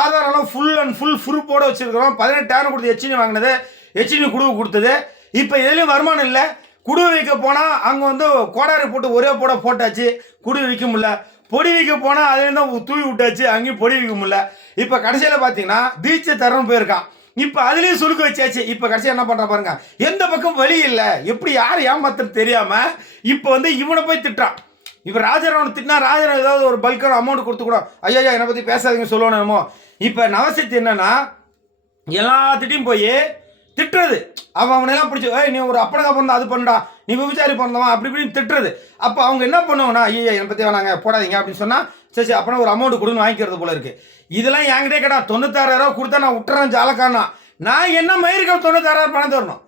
ஆதாரம்லாம் ஃபுல் அண்ட் ஃபுல் ப்ரூஃபோட வச்சுருக்கிறோம். 18,000 கொடுத்து எச்சினி வாங்கினது, எச்சினி குடுவை கொடுத்தது. இப்போ எதுலேயும் வருமானம் இல்லை. குடுவை வைக்க போனால் அங்கே வந்து கோடாரி போட்டு ஒரே போட்டாச்சு, குடுவை விற்க முடியல. பொடி வைக்க போனால் அதுலேருந்து தான் தூவி விட்டாச்சு, அங்கேயும் பொடி வைக்க முடியல. இப்போ கடைசியில் பார்த்தீங்கன்னா தீட்சை தரணும் போயிருக்கான். இப்போ அதுலேயும் சுருக்க வச்சாச்சு. இப்போ கடைசியாக என்ன பண்ணுறான் பாருங்க, எந்த பக்கம் வழி இல்லை, எப்படி யார் ஏமாத்துறது தெரியாமல் இப்போ வந்து இவனை போய் திட்டான். இப்போ ராஜராவனை திட்டினா ராஜராவன் ஏதாவது ஒரு பல்கான அமௌண்ட் கொடுத்து கூட ஐயா என்னை பற்றி பேசாதீங்க சொல்லணுமோ. இப்போ நவசக்தி என்னன்னா எல்லாத்திட்டையும் போய் திட்டுறது. அவனையெல்லாம் பிடிச்சி நீ ஒரு அப்பனக்கா பிறந்தா அது பண்ணுடா, நீ விபச்சாரி பிறந்தவன் அப்படி இப்படின்னு திட்டுறது. அப்போ அவங்க என்ன பண்ணுவாங்கன்னா ஐயா என்னை பற்றி வேணாங்க போடாதீங்க அப்படின்னு சொன்னால் சரி அப்பனா ஒரு அமௌண்ட் கொடுன்னு வாங்கிக்கிறது போல இருக்குது. இதெல்லாம் என்கிட்டே கேட்டா 96,000 கொடுத்தா நான் விட்டுறேன் ஜாலக்கானா. நான் என்ன மயிருக்க 96,000 பணம் தரணும்.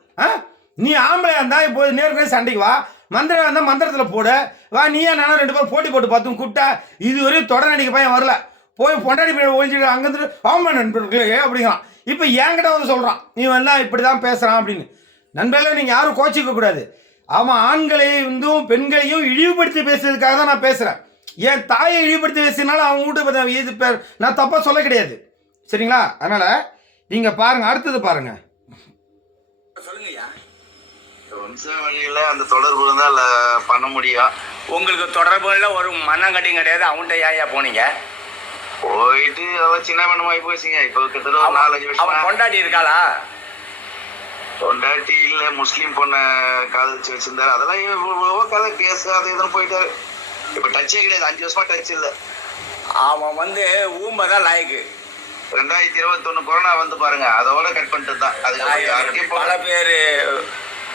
நீ ஆம்பளையா இருந்தால் இப்போ நேருக்கு சண்டைக்கு வா, மந்திரம் இருந்தால் மந்திரத்தில் போட வா, நீயா நானும் 2 பேரும் போட்டி போட்டு பார்த்தும் கூப்பிட்டா இதுவரையும் தொடர் நடிக்க பையன் வரல, போய் பொண்டாடி போய் ஒழிஞ்சிட்டு அங்கேருந்து ஆமா நண்பர்களே அப்படிங்கிறான். இப்போ என்கிட்ட வந்து சொல்கிறான் நீ வேணா இப்படி தான் பேசுகிறான் அப்படின்னு. நண்பர்களே நீங்கள் யாரும் கோச்சிக்க கூடாது. அவன் ஆண்களையும் பெண்களையும் இழிவுபடுத்தி பேசுறதுக்காக தான் நான் பேசுகிறேன். என் தாயை இழிவுபடுத்தி பேசினாலும் அவங்க வீட்டு இது பேர் நான் தப்பாக சொல்ல கிடையாது, சரிங்களா? அதனால் நீங்கள் பாருங்கள், அடுத்தது பாருங்கள். சொல்லுங்கய்யா. வம்ச வழியில் அந்த தொடர்பு இருந்தால் பண்ண முடியும். உங்களுக்கு தொடர்புல ஒரு மண்ணங்கட்டியும் கிடையாது, அவன்கிட்ட ஏயா போனீங்க? போயிட்டு அதெல்லாம் சின்ன பண்ணமாகி போச்சுங்க. இப்போ கிட்டத்தட்ட ஒரு 4-5 வருஷம். அவன் கொண்டாடி இருக்காளா? கொண்டாட்டி இல்லை, முஸ்லீம் பொண்ணை காதலிச்சு வச்சிருந்தாரு. அதெல்லாம் எவ்வளவோ கதை கேஸ் அது இதுன்னு போயிட்டாரு. இப்போ டச்சே கிடையாது, 5 வருஷமா டச் இல்லை. அவன் வந்து ஊமை தான் லாய்க்கு. 2021 கொரோனா வந்து பாருங்க, அதோட கட் பண்ணிட்டு தான். அது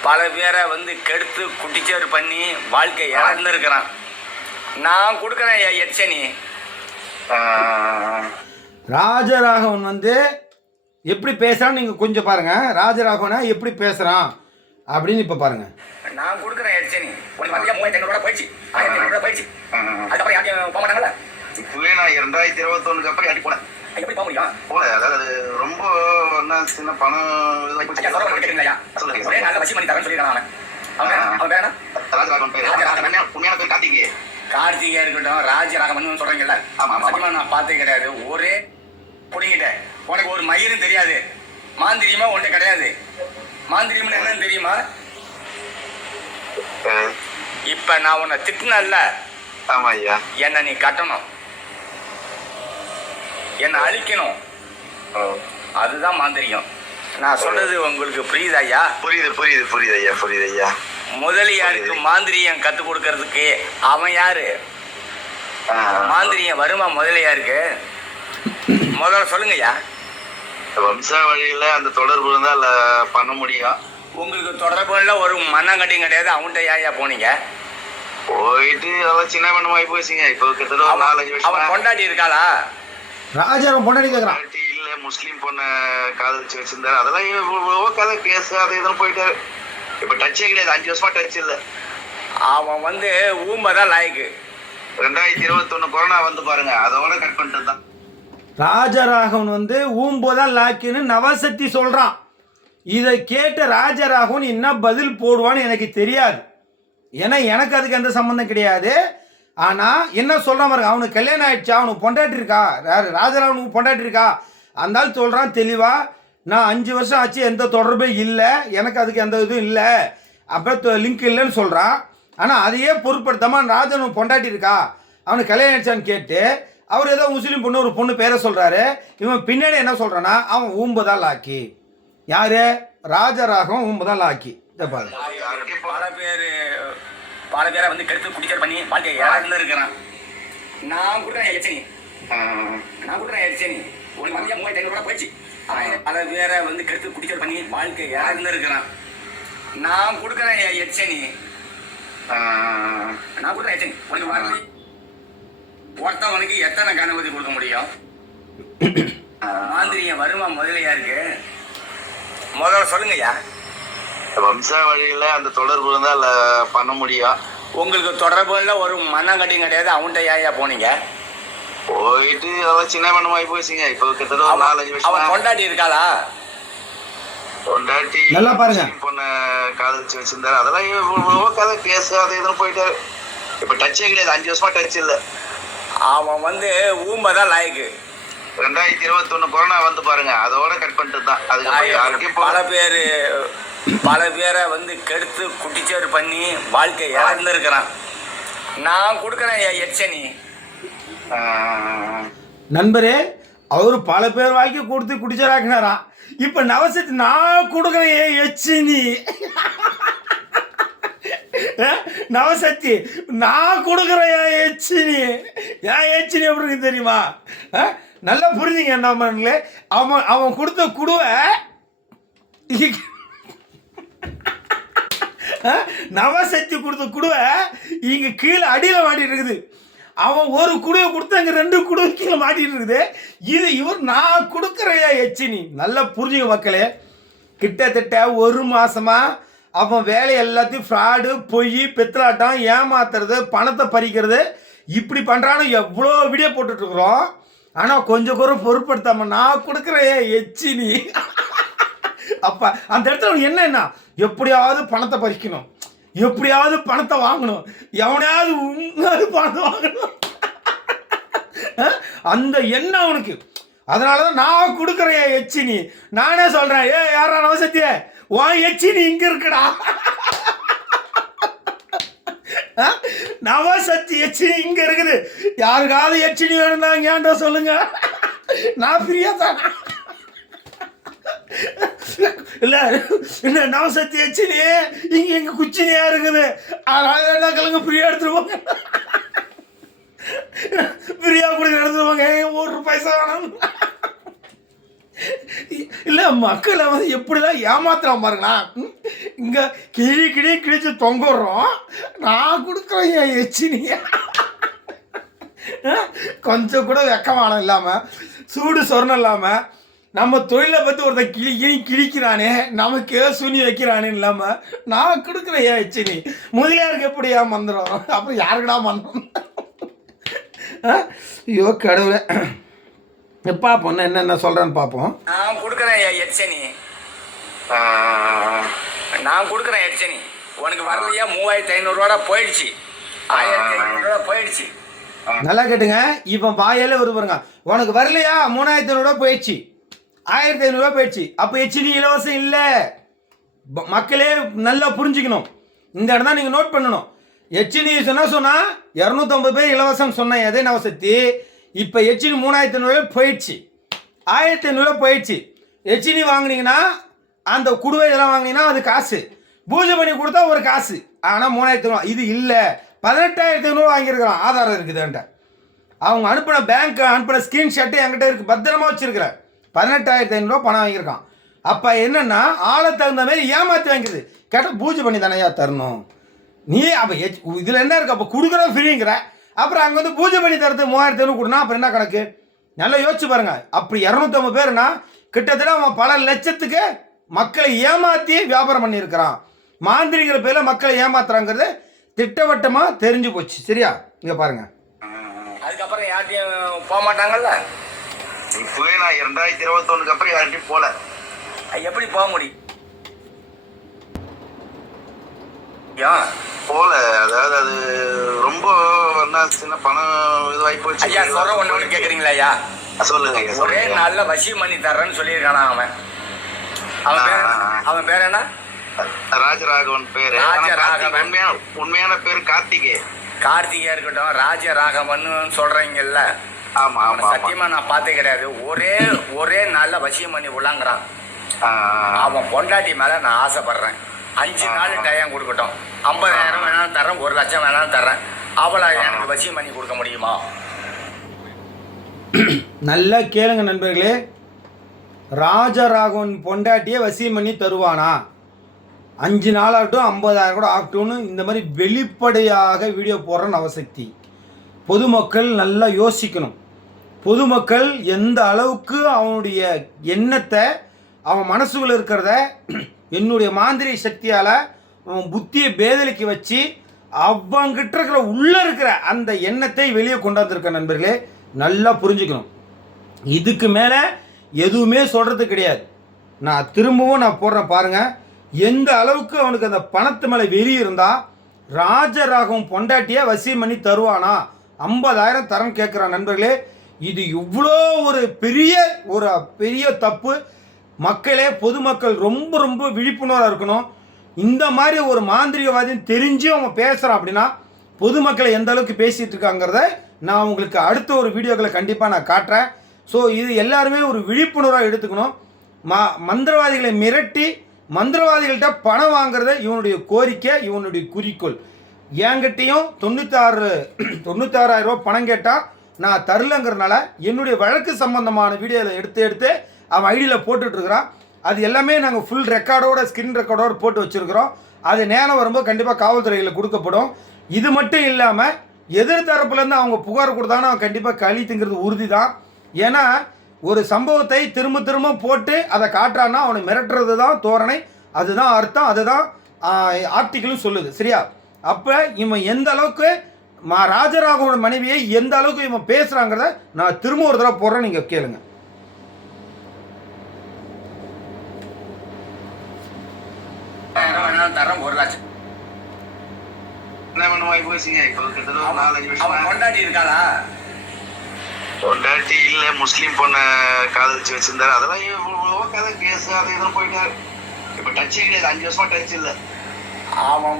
பல பேரை வந்து கெடுத்து குட்டிச்சேறு பண்ணி வாழ்க்கை இழந்திருக்கிறான். நான் கொடுக்குறேன் எச்சனி. ராஜராகவன் வந்து எப்படி பேசுறான்னு நீங்கள் கொஞ்சம் பாருங்க. ராஜராகவனா எப்படி பேசுகிறான் அப்படின்னு இப்போ பாருங்க. நான் கொடுக்குறேன் எச்சனி. 3500 போயிடுச்சு, 1500 போயிடுச்சு. அதுக்கப்புறம் யாரையும் போக மாட்டாங்கல்ல. இப்பவே நான் 2021 அப்புறம் யாட்டி போனேன். எப்படி போக முடியும்? போல அதாவது ரொம்ப என்ன சின்ன பணம் நல்ல வசி பண்ணி தரேன்னு சொல்லியிருக்கான் அவன். ராஜராகவன் பேர், உண்மையான பேர் கார்த்திகே. கார்த்திகே இருக்கட்டும், ராஜராகவன் சொல்றீங்கல்ல, சத்தியமா நான் பார்த்தே கிடையாது. ஒரே பிடிங்கிட்ட உனக்கு ஒரு மயிரும் தெரியாது, மாந்திரியமா ஒன்றே கிடையாது. மாந்திரியம்னு என்னன்னு தெரியுமா? இப்ப நான் உன்னை திட்டினல்ல, ஆமா ஐயா, என்ன நீ கட்டணும், என்ன அழிக்கணும், அதுதான் மாந்திரியம். நான் சொல்றது உங்களுக்கு புரியுது ஐயா? புரியுது ஐயா. முதலியாருக்கு மாந்திரியம் கற்றுக் கொடுக்கறதுக்கு அவன் யாரு? மாந்திரியம் வருமா முதலியாருக்கு? முதல்ல சொல்லுங்க ஐயா. வம்ச வழியில அந்த தொடர்பு இருந்தால் பண்ண முடியும். உங்களுக்கு தொடர்புல ஒரு மண்ணங்கட்டியும் கிடையாது, அவன்கிட்ட ஏயா போனீங்க? போயிட்டு அதெல்லாம் சின்ன பண்ணமாகி போச்சுங்க. இப்போ கிட்டத்தட்ட 4-5 வருஷம். அவன் கொண்டாடி இருக்காளா? ராஜாராவன் பொண்டாடி கேட்குறான். இல்லை, முஸ்லீம் பொண்ணை காதலிச்சு வச்சிருந்தாரு. அதெல்லாம் எவ்வளவோ கதை கேஸ் அது இதுன்னு போயிட்டாரு. இப்போ டச்சே கிடையாது, 5 வருஷமா டச் இல்லை. அவன் வந்து ஊமை தான் லாய்க்கு. 2021 கொரோனா வந்து பாருங்க, அதோட கட் பண்ணிட்டு தான். ராஜராகவன் வந்து ஊம்போதான் லாக்கின்னு நவசக்தி சொல்கிறான். இதை கேட்ட ராஜராகவன் என்ன பதில் போடுவான்னு எனக்கு தெரியாது. ஏன்னா எனக்கு அதுக்கு எந்த சம்மந்தம் கிடையாது. ஆனால் என்ன சொல்கிற மாதிரி அவனுக்கு கல்யாணம் ஆயிடுச்சா, அவனுக்கு பொண்டாட்டி இருக்கா, ராஜராகவனுக்கு பொண்டாட்டி இருக்கா அந்த ஆள் சொல்கிறான் தெளிவாக, நான் 5 வருஷம் ஆச்சு, எந்த தொடர்பும் இல்லை, எனக்கு அதுக்கு எந்த இதுவும் இல்லை, அப்போ லிங்க் இல்லைன்னு சொல்கிறான். ஆனால் அதையே பொருட்படுத்தாமல் ராஜன் பொண்டாட்டி இருக்கா, அவனுக்கு கல்யாணம் ஆயிடுச்சான்னு கேட்டு அவர் ஏதோ முஸ்லீம் பொண்ணு ஒரு பொண்ணு பேரை சொல்கிறாரு. இவன் பின்னாடி என்ன சொல்கிறான்னா, அவன் ஊம்புதான் லாக்கி. யார்? ராஜராகம் ஊம்புதான் லாக்கி. இதை பாரு. பல பேரை வந்து கெடுத்து குடிச்சர் பண்ணி வாழ்க்கை யாருன்னு இருக்கிறான். நான் கொடுக்குறேன் எச்சனி, உனக்கு வந்து 3500 போயிடுச்சு. பல பேரை வந்து கெடுத்து குடிச்சர் பண்ணி வாழ்க்கை யாருன்னு இருக்கிறான். நான் கொடுக்குறேன் எச்சனி, உனக்கு வரல. ஒருத்தவனுக்கு எத்தனை கணபதி கொடுக்க முடியும்? மாந்திரியம் வருமா முதலையா இருக்கு? முதல்ல சொல்லுங்கய்யா. வம்ச வழியில அந்த தொடர்பு இருந்தா பண்ண முடியும். உங்களுக்கு தொடர்பு இல்லை, ஒரு மண்ணங்கட்டியும் கிடையாது. அவன்கிட்ட ஏயா போனீங்க? போயிட்டு அதெல்லாம் சின்ன மண்ணமாயி போச்சுங்க. இப்போ கிட்டத்தட்ட ஒரு 4-5 வருஷம். அவன் கொண்டாட்டி இருக்காளா? கொண்டாட்டி நல்லா பாருங்க. பொண்ணை காதலிச்சு வச்சிருந்தாரு. அதெல்லாம் கதை கேஸ் அது இதுன்னு போயிட்டாரு. இப்ப டச்சே கிடையாது. 5 வருஷமா டச் இல்லை. அவன் வந்து ஊம்பதான் லாய்க்கு. 2021 கொரோனா வந்து பாருங்க, அதோட கட் பண்ணிட்டு தான். அதுக்கு பல பேரை வந்து கெடுத்து குட்டிச்சேர் பண்ணி வாழ்க்கை யாருன்னு இருக்கிறான். நான் கொடுக்குறேன் எச்சனி. நண்பரே, அவர் பல பேர் வாழ்க்கை கொடுத்து குடிச்சராக்கினாராம். இப்போ நவசக்தி நான் கொடுக்குறேன் எச்சினி. நவசக்தி நான் கொடுக்குறேன் எச்சினி. ஏன் எச்சினி எப்படி தெரியுமா? நல்லா புரிஞ்சுங்க என்ன பண்ணல. அவன் கொடுத்த குடுவை நவசக்தி கொடுத்த குடுவை இங்கே கீழே அடியில் மாட்டிட்டு இருக்குது. அவன் ஒரு குடுவை கொடுத்து அங்கே 2 குடுவை கீழே மாட்டிட்டு இருக்குது. இது இவர் நான் கொடுக்குறையா எச்சினி. நல்லா புரிஞ்சுங்க மக்களே. கிட்டத்தட்ட 1 மாசமா அவன் வேலை எல்லாத்தையும் ஃப்ராடு, பொய், பித்தலாட்டம், ஏமாத்துறது, பணத்தை பறிக்கிறது, இப்படி பண்ணுறான்னு எவ்வளோ வீடியோ போட்டுட்ருக்குறோம். ஆனால் கொஞ்சம் கூட பொருட்படுத்தாம நான் கொடுக்குறையா எச்சினி. அப்போ அந்த இடத்துல என்னன்னா, எப்படியாவது பணத்தை பறிக்கணும், எப்படியாவது பணத்தை வாங்கணும், எவனையாவது பணத்தை வாங்கணும், அந்த எண்ணம் அவனுக்கு. அதனால தான் நான் கொடுக்குறேன் எச்சினி. நானே சொல்கிறேன், யாரா நவசக்திய உன் எச்சினி இங்கே இருக்குடா. நவசக்தி எச்சினி இங்கே இருக்குது. யாருக்காவது எச்சினி வேணும்னா ஏன்டா சொல்லுங்க, நான் ஃப்ரீயாக தான். இல்லை என்ன நவசக்தி எச்சினி இங்கே எங்கள் குச்சினியாக இருக்குது. அதனால என்ன கிழங்கு ஃப்ரீயாக எடுத்துருவாங்க, ஃப்ரீயாக கொடுத்து எடுத்துருவாங்க. 1 பைசா வேணும். இல்லை மக்களை வந்து எப்படிலாம் ஏமாத்துறான் பாருங்களா. இங்கே கிழிச்சு தொங்குறோம். நான் கொடுக்குறேன் என் எச்சினிய. கொஞ்சம் கூட வெக்கமானம் இல்லாமல், சூடு சொரணம் இல்லாமல், நம்ம தொழிலை பற்றி ஒருத்தன் கிழிக்கிறானே, நமக்கு சுனி வைக்கிறானே இல்லாமல் நான் கொடுக்குறேன் என் எச்சினி. முதலியாருக்கு எப்படி மந்திரம், அப்புறம் யாருக்குடா மந்திரம்? ஐயோ கடவுளே. பார்ப்போம் என்னென்ன சொல்கிறேன்னு பார்ப்போம். நான் கொடுக்குறேன் எச்சனி, நான் கொடுக்குறேன் எச்சனி. உனக்கு வரலையா 3500 போயிடுச்சு, 1500 போயிடுச்சு. நல்லா கேட்டுங்க. இப்போ வாயாலே வருது பாருங்க. உனக்கு வரலையா 3500 போயிடுச்சு, 1500 போயிடுச்சு. அப்போ எச்சினி இலவசம் இல்லை. மக்களே நல்லா புரிஞ்சுக்கணும். இந்த இடம் தான் நீங்கள் நோட் பண்ணணும். எச்சினி சொன்னால் 250 பேர் இலவசம் சொன்னேன் எதே நவசக்தி. இப்போ எச்சினி 3500 போயிடுச்சு, 1500 போயிடுச்சு. எச்சினி வாங்கினீங்கன்னா அந்த குடுவை இதெல்லாம் வாங்கினீங்கன்னா அது காசு, பூஜை பண்ணி கொடுத்தா ஒரு காசு. ஆனால் 3500 இது இல்லை. 18,500 வாங்கியிருக்கிறான். ஆதாரம் இருக்குது என்கிட்ட. அவங்க அனுப்பின பேங்க் அனுப்பின ஸ்க்ரீன்ஷாட்டு என்கிட்ட இருக்குது, பத்திரமா வச்சுருக்கிறேன். 18,500 பணம் வாங்கியிருக்கான். அப்போ என்னென்னா ஆளை தகுந்த மாதிரி ஏமாற்றி வாங்கிடுது. கேட்டால் பூஜை பண்ணி தானேயா தரணும் நீ. அப்போ இதில் என்ன இருக்குது? அப்போ கொடுக்குற ஃப்ரீங்கிற, அப்புறம் அங்கே வந்து பூஜை பண்ணி தரது 3500 கொடுனா அப்புறம் என்ன கணக்கு? நல்லா யோசிச்சு பாருங்க. அப்படி 250 பேருனா கிட்டத்தட்ட அவன் பல லட்சத்துக்கு மக்களை ஏமாற்றி வியாபாரம் பண்ணியிருக்கிறான். மாந்திரிங்கிற பேரில் மக்களை ஏமாத்துறாங்கிறது திட்டவட்டமாக தெரிஞ்சு போச்சு. சரியா? இங்கே பாருங்க. அதுக்கப்புறம் யார்ட்டையும் போக மாட்டாங்கல்ல. இப்போவே நான் 2021 அப்புறம் யார்ட்டையும் போல. எப்படி போக முடியும்? போல, அதாவது அது ரொம்ப சின்ன பணம் இதுவாகி போச்சு. ஐயா சொல்ற ஒண்ணு கேக்குறீங்களா ஐயா? சொல்லுங்க ஐயா, ஒரே சொல்லுங்க. நாள்ல வசியம் பண்ணி தர்றேன்னு சொல்லியிருக்கானா அவன். அவன் பேர் அவன் பேர் என்ன? ராஜராகவன் பேரு. ஆனா ராஜராகவன். உண்மையான பேரு கார்த்திகே. கார்த்திகா இருக்கட்டும், ராஜராகவன் சொல்றீங்கல்ல, ஆமா ஆமா ஆமா. சத்தியமா நான் பார்த்தே கிடையாது. ஒரே நாள்ல வசியம் பண்ணி உள்ளாங்கிறான். அவன் பொண்டாட்டி மேல நான் ஆசைப்படுறேன். 5 நாள் டைம் கொடுக்கட்டும். 50,000 வேணாலும் தர்றேன், 1 லட்சம் வேணாலும் தர்றேன். அவளை எனக்கு வசியம் பண்ணி கொடுக்க முடியுமா? நல்லா கேளுங்க நண்பர்களே. ராஜராகவன் பொண்டாட்டியே வசியம் பண்ணி தருவானா? 5 நாளாகட்டும் 50,000 கூட ஆகட்டும்னு இந்த மாதிரி வெளிப்படையாக வீடியோ போடுற நவசக்தி. பொதுமக்கள் நல்லா யோசிக்கணும். பொதுமக்கள் எந்த அளவுக்கு அவனுடைய எண்ணத்தை, அவன் மனசுக்குள்ள இருக்கிறத என்னுடைய மாந்திரிக சக்தியால் அவன் புத்தியை பேதலிக்க வச்சு அவங்கிட்ட இருக்கிற உள்ளே இருக்கிற அந்த எண்ணத்தை வெளியே கொண்டாந்துருக்க நண்பர்களே, நல்லா புரிஞ்சுக்கணும். இதுக்கு மேலே எதுவுமே சொல்கிறது கிடையாது. நான் திரும்பவும் போடுறேன் பாருங்கள். எந்த அளவுக்கு அவனுக்கு அந்த பணத்து மேலே வெறி இருந்தால் ராஜராகவன் பொண்டாட்டியை வசியம் பண்ணி தருவானா? 50,000 தரம் கேட்குறான் நண்பர்களே. இது இவ்வளோ ஒரு பெரிய தப்பு. மக்களே, பொதுமக்கள் ரொம்ப ரொம்ப விழிப்புணர்வாக இருக்கணும். இந்த மாதிரி ஒரு மாந்திரிகவாதின்னு தெரிஞ்சு அவன் பேசுகிறான் அப்படின்னா பொதுமக்களை எந்த அளவுக்கு பேசிகிட்டு இருக்காங்கிறத நான் உங்களுக்கு அடுத்த ஒரு வீடியோக்களை கண்டிப்பாக நான் காட்டுறேன். ஸோ இது எல்லாருமே ஒரு விழிப்புணர்வாக எடுத்துக்கணும். மந்திரவாதிகளை மிரட்டி மந்திரவாதிகள்கிட்ட பணம் வாங்குறத இவனுடைய கோரிக்கை, இவனுடைய குறிக்கோள். என்கிட்டையும் 96,000 ரூபா பணம் கேட்டால் நான் தரலங்கிறதுனால என்னுடைய வழக்கு சம்பந்தமான வீடியோவில் எடுத்து அவன் ஐடியில் போட்டுட்ருக்குறான். அது எல்லாமே நாங்கள் ஃபுல் ரெக்கார்டோட, ஸ்க்ரீன் ரெக்கார்டோடு போட்டு வச்சுருக்கிறோம். அது நேரம் வரும்போது கண்டிப்பாக காவல்துறையில் கொடுக்கப்படும். இது மட்டும் இல்லாமல் எதிர்த்தரப்புலேருந்து அவங்க புகார் கொடுத்தாங்கன்னா அவன் கண்டிப்பாக கழித்துங்கிறது உறுதி தான். ஏன்னா ஒரு சம்பவத்தை திரும்ப போட்டு அதை காட்டுறான்னா அவனை மிரட்டுறது தான் தோரணை, அதுதான் அர்த்தம், அதுதான் ஆர்டிக்கிளும் சொல்லுது. சரியா? அப்போ இவன் எந்த அளவுக்கு ராஜராகவோட மனைவியை எந்த அளவுக்கு இவன் பேசுகிறாங்கிறத நான் திரும்ப ஒரு தடவை போடுறேன், நீங்கள் கேளுங்க. தரம் 1 லட்சம். என்ன பண்ணுவாய் போச்சுங்க? இப்போ கிட்டத்தட்ட 4-5 வருஷமா பொண்டாட்டி இருக்காளா? பொண்டாட்டி இல்ல, முஸ்லீம் பொண்ணை காதலிச்சு வச்சிருந்தாரு. அதெல்லாம் இவ்வளோ கதை கேஸ் அது இதெல்லாம் போயிட்டாரு. இப்ப டச் கிடையாது, 5 வருஷமா டச் இல்லை. அவன்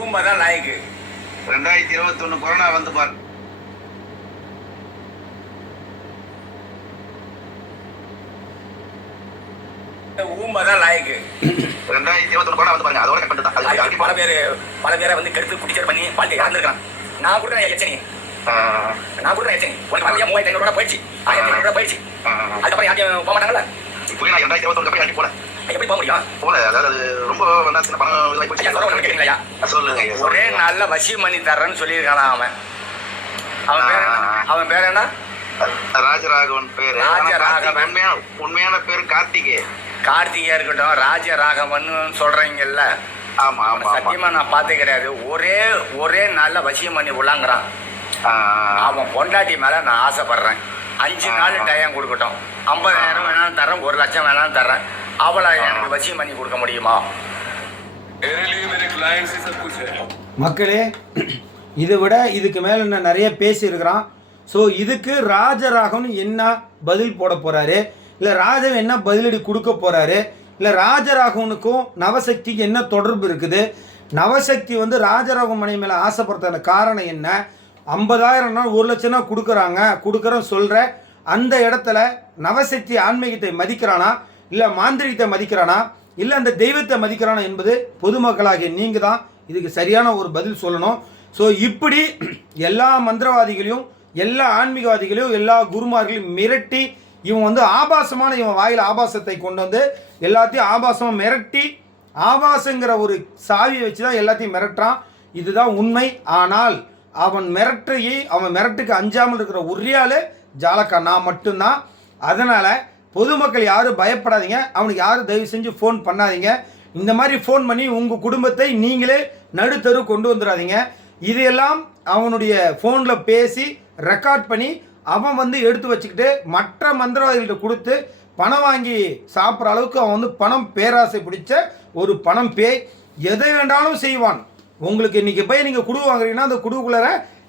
ஊமை தான் லாய்க்கு. 2021 கொரோனா வந்து பாரு. ஊமை தான் லாய்க்கு. 2021 கொரோனா வந்து பாருங்க. அதோட கட் பண்ணிட்டான். பல பேரை கெடுத்து குடிச்சர் பண்ணி வாழ்க்கை இறந்துருக்கான். நான் கொடுக்குறேன் எச்சனி. உனக்கு வரலையா? 3,500 ரூபா போயிடுச்சு, 1,500 ரூபா போயிடுச்சு. அதுக்கப்புறம் யாரையும் போக மாட்டாங்கல்ல. இப்போ நான் 2021 அப்புறம் போல எப்படி போக முடியும்? போல அதாவது ரொம்ப பணம் கேட்டீங்களா? சொல்லுங்க. ஒரே நாள்ல வசியம் பண்ணி தர்றேன்னு சொல்லியிருக்கானா அவன். அவன் பேர் என்ன? ராஜராகவன் பேரு. ராஜராகவன். உண்மையான பேரு கார்த்திகே. கார்த்திகா இருக்கட்டும், ராஜராகவன் சொல்றீங்கல்ல, ஆமா ஆமா. சத்தியமா நான் பார்த்தே கிடையாது. ஒரே நாள்ல வசியம் பண்ணி உள்ளாங்கிறான். அவன் பொண்டாட்டி மேல நான் ஆசைப்படுறேன். 5 நாள் டைம் கொடுக்கட்டும். 50,000 வேணாலும் தர்றேன், 1 லட்சம் வேணாலும் தர்றேன். அவளை எனக்கு வசியம் பண்ணி கொடுக்க முடியுமா? மக்களே, இதை விட இதுக்கு மேலே இன்னும் நிறைய பேசியிருக்கிறான். ஸோ இதுக்கு ராஜராகவன் என்ன பதில் போட போகிறாரு, இல்லை ராஜன் என்ன பதிலடி கொடுக்க போகிறாரு, இல்லை ராஜராகவனுக்கும் நவசக்திக்கு என்ன தொடர்பு இருக்குது, நவசக்தி ராஜராகவன் மனைவி மேலே ஆசைப்படுறதுக்கான காரணம் என்ன, 50,000 1 லட்சம்னா கொடுக்குறேன்னு சொல்கிற அந்த இடத்துல நவசக்தி ஆன்மீகத்தை மதிக்கிறானா, இல்லை மாந்திரிகத்தை மதிக்கிறானா, இல்லை அந்த தெய்வத்தை மதிக்கிறானா என்பது பொதுமக்களாகிய நீங்கள் தான் இதுக்கு சரியான ஒரு பதில் சொல்லணும். ஸோ இப்படி எல்லா மந்திரவாதிகளையும், எல்லா ஆன்மீகவாதிகளையும், எல்லா குருமார்களையும் மிரட்டி இவன் ஆபாசமான, இவன் வாயில் ஆபாசத்தை கொண்டு வந்து எல்லாத்தையும் ஆபாசமாக மிரட்டி, ஆபாசங்கிற ஒரு சாவியை வச்சு தான் எல்லாத்தையும் மிரட்டுறான். இதுதான் உண்மை. ஆனால் அவன் மிரட்டுக்கு அஞ்சாமல் இருக்கிற ஒரே ஆள் ஜாலக்கா, நான் மட்டும்தான். அதனால் பொதுமக்கள் யாரும் பயப்படாதீங்க. அவனுக்கு யாரும் தயவு செஞ்சு ஃபோன் பண்ணாதீங்க. இந்த மாதிரி ஃபோன் பண்ணி உங்கள் குடும்பத்தை நீங்களே நடுத்தரு கொண்டு வந்துடாதீங்க. இதையெல்லாம் அவனுடைய ஃபோனில் பேசி ரெக்கார்ட் பண்ணி அவன் எடுத்து வச்சுக்கிட்டு மற்ற மந்திரவாதிகள்கிட்ட கொடுத்து பணம் வாங்கி சாப்பிட்ற அளவுக்கு அவன் பணம் பேராசை பிடிச்ச ஒரு பணம் பேய். எதை வேண்டாலும் செய்வான். உங்களுக்கு இன்றைக்கி போய் நீங்கள் குடு வாங்குறீங்கன்னா அந்த குடுக்குள்ளார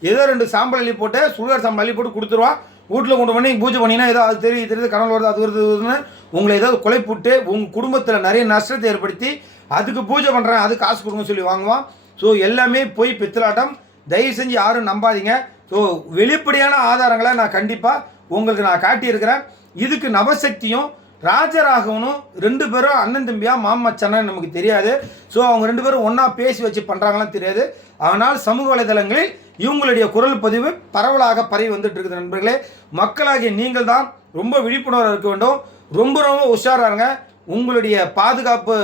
ஏதோ 2 சாம்பல் அள்ளி போட்டு சுகர் சாம்பல் அள்ளி போட்டு கொடுத்துருவான். வீட்டில் கொண்டு பண்ணி பூஜை பண்ணிங்கன்னா ஏதோ அது தெரியுது கனவு வருது அது வருதுன்னு உங்களை ஏதாவது கொலை போட்டு உங்கள் குடும்பத்தில் நிறைய நஷ்டத்தை ஏற்படுத்தி அதுக்கு பூஜை பண்ணுறேன் அது காசு கொடுங்க சொல்லி வாங்குவான். ஸோ எல்லாமே போய் பித்தலாட்டம். தயவு செஞ்சு யாரும் நம்பாதீங்க. ஸோ வெளிப்படையான ஆதாரங்களை நான் கண்டிப்பாக உங்களுக்கு நான் காட்டியிருக்கிறேன். இதுக்கு நவசக்தியும் ராஜராகவனும் 2 பேரும் அண்ணன் தம்பியா மாமச்சானு நமக்கு தெரியாது. ஸோ அவங்க 2 பேரும் ஒன்றா பேசி வச்சு பண்ணுறாங்களாம் தெரியாது. ஆனால் சமூக வலைதளங்களில் இவங்களுடைய குரல் பதிவு பரவலாக பரவி வந்துட்டு இருக்குது. நண்பர்களே, மக்களாகிய நீங்கள் தான் ரொம்ப விழிப்புணர்வு இருக்க வேண்டும். ரொம்ப ரொம்ப உஷாராங்க. உங்களுடைய பாதுகாப்பு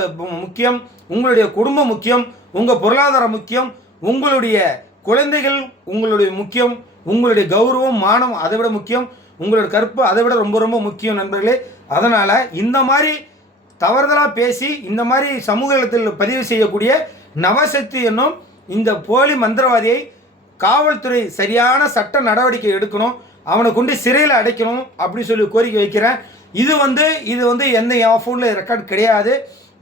முக்கியம், உங்களுடைய குடும்பம் முக்கியம், உங்கள் பொருளாதாரம் முக்கியம், உங்களுடைய குழந்தைகள் உங்களுடைய முக்கியம், உங்களுடைய கௌரவம் மானம் அதை விட முக்கியம், உங்களோட கற்பு அதை விட ரொம்ப ரொம்ப முக்கியம் நண்பர்களே. அதனால் இந்த மாதிரி தவறுதலாக பேசி இந்த மாதிரி சமூகத்தில் பதிவு செய்யக்கூடிய நவசக்தி என்னும் இந்த போலி மந்திரவாதியை காவல்துறை சரியான சட்ட நடவடிக்கை எடுக்கணும், அவனை கொண்டு சிறையில் அடைக்கணும் அப்படின்னு சொல்லி கோரிக்கை வைக்கிறேன். இது வந்து எந்த என் ஃபோனில் ரெக்கார்ட் கிடையாது.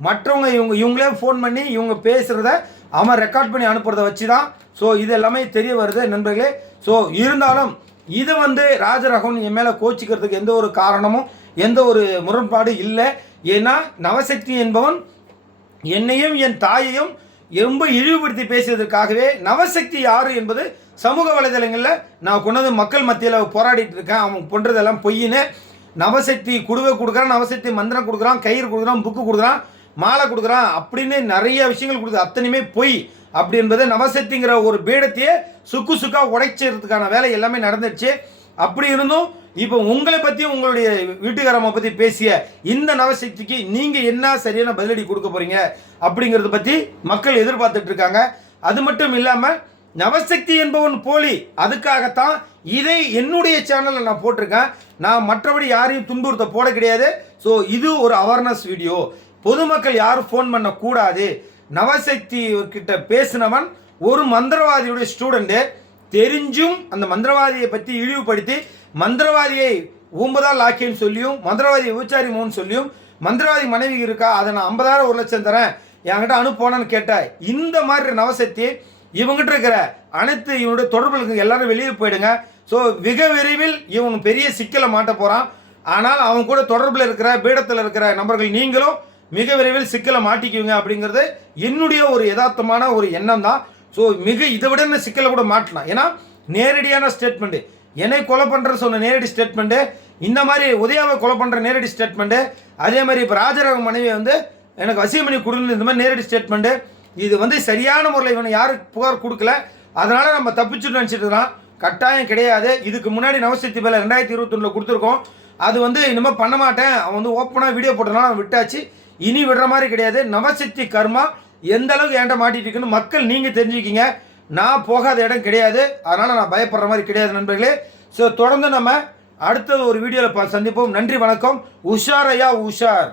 மற்றவங்க இவங்களே ஃபோன் பண்ணி இவங்க பேசுகிறத அவன் ரெக்கார்ட் பண்ணி அனுப்புறதை வச்சு தான் ஸோ இது எல்லாமே தெரிய வருது நண்பர்களே. ஸோ இருந்தாலும் இது ராஜராகவன் என் மேலே கோச்சிக்கிறதுக்கு எந்த ஒரு காரணமும் எந்த ஒரு முரண்பாடு இல்லை. ஏன்னா நவசக்தி என்பவன் என்னையும் என் தாயையும் ரொம்ப இழிவுபடுத்தி பேசியதற்காகவே நவசக்தி யார் என்பது சமூக வலைதளங்களில் நான் கொண்டது மக்கள் மத்தியில் போராடிட்டு இருக்கேன். அவன் பண்ணுறதெல்லாம் பொய்யின்னு. நவசக்தி குடுவை கொடுக்குறான், நவசக்தி மந்திரம் கொடுக்குறான், கயிறு கொடுக்குறான், புக்கு கொடுக்குறான், மாலை கொடுக்குறான் அப்படின்னு நிறைய விஷயங்கள் கொடுக்குது. அத்தனையுமே பொய். அப்படி என்பது நவசக்திங்கிற ஒரு பீடத்தையே சுக்கா உடைச்சதுக்கான வேலை எல்லாமே நடந்துச்சு. அப்படி இருந்தும் இப்போ உங்களை பற்றியும் உங்களுடைய வீட்டுக்காரம்மா பற்றி பேசிய இந்த நவசக்திக்கு நீங்கள் என்ன சரியான பதிலடி கொடுக்க போகிறீங்க அப்படிங்கிறத பற்றி மக்கள் எதிர்பார்த்துட்டு இருக்காங்க. அது மட்டும் இல்லாமல் நவசக்தி என்பவன் போலி, அதுக்காகத்தான் இதை என்னுடைய சேனலில் நான் போட்டிருக்கேன். நான் மற்றபடி யாரையும் துன்புறுத்த போட கிடையாது. ஸோ இது ஒரு அவேர்னஸ் வீடியோ. பொதுமக்கள் யாரும் ஃபோன் பண்ணக்கூடாது. நவசக்தி கிட்ட பேசினவன் ஒரு மந்திரவாதியுடைய ஸ்டூடெண்ட்டு, தெரிஞ்சும் அந்த மந்திரவாதியை பற்றி இழிவுபடுத்தி மந்திரவாதியை ஊம்பதால் லாக்கின்னு சொல்லியும் மந்திரவாதியை விபச்சாரி மோன்னு சொல்லியும் மந்திரவாதி மனைவி இருக்கா அதை நான் 50,000 1 லட்சம் தரேன் என்கிட்ட அனுப்போனான்னு கேட்டேன். இந்த மாதிரி நவசக்தி இவங்ககிட்ட இருக்கிற அனைத்து இவனுடைய தொடர்புகளுக்கு எல்லாரும் வெளியே போயிடுங்க. ஸோ மிக விரைவில் இவன் பெரிய சிக்கலை மாட்ட போகிறான். ஆனால் அவன் கூட தொடர்பில் இருக்கிற பீடத்தில் இருக்கிற நபர்கள் நீங்களும் மிக விரைவில் சிக்கலை மாட்டிக்குவீங்க அப்படிங்கிறது என்னுடைய ஒரு யதார்த்தமான ஒரு எண்ணம் தான். ஸோ இதை விட என்ன சிக்கலை கூட மாட்டலாம். ஏன்னா நேரடியான ஸ்டேட்மெண்ட்டு, என்னை கொலை பண்ணுற சொன்ன நேரடி ஸ்டேட்மெண்ட்டு, இந்த மாதிரி உதயாவை கொலை பண்ணுற நேரடி ஸ்டேட்மெண்ட்டு, அதே மாதிரி இப்போ ராஜராக மனைவி எனக்கு வசியம் பண்ணி கொடுங்க இந்த மாதிரி நேரடி ஸ்டேட்மெண்ட்டு. இது சரியான முறையில் இவனை யாருக்கு புகார் கொடுக்கல, அதனால் நம்ம தப்பிச்சுட்டு நினச்சிட்டு இருக்கலாம். கட்டாயம் கிடையாது. இதுக்கு முன்னாடி நவசக்தி மேலே 2021 கொடுத்துருக்கோம். அது இனிமேல் பண்ண மாட்டேன், அவன் ஓப்பனாக வீடியோ போட்டதுனால விட்டாச்சு. இனி விடுற மாதிரி கிடையாது. நவசக்தி கர்மா எந்த அளவுக்கு என்கிட்ட மாட்டிட்டு இருக்குன்னு மக்கள் நீங்கள் தெரிஞ்சுக்கிங்க. நான் போகாத இடம் கிடையாது, அதனால் நான் பயப்படுற மாதிரி கிடையாது நண்பர்களே. ஸோ தொடர்ந்து நம்ம அடுத்தது ஒரு வீடியோவில் சந்திப்போம். நன்றி, வணக்கம். உஷாரையா உஷார்.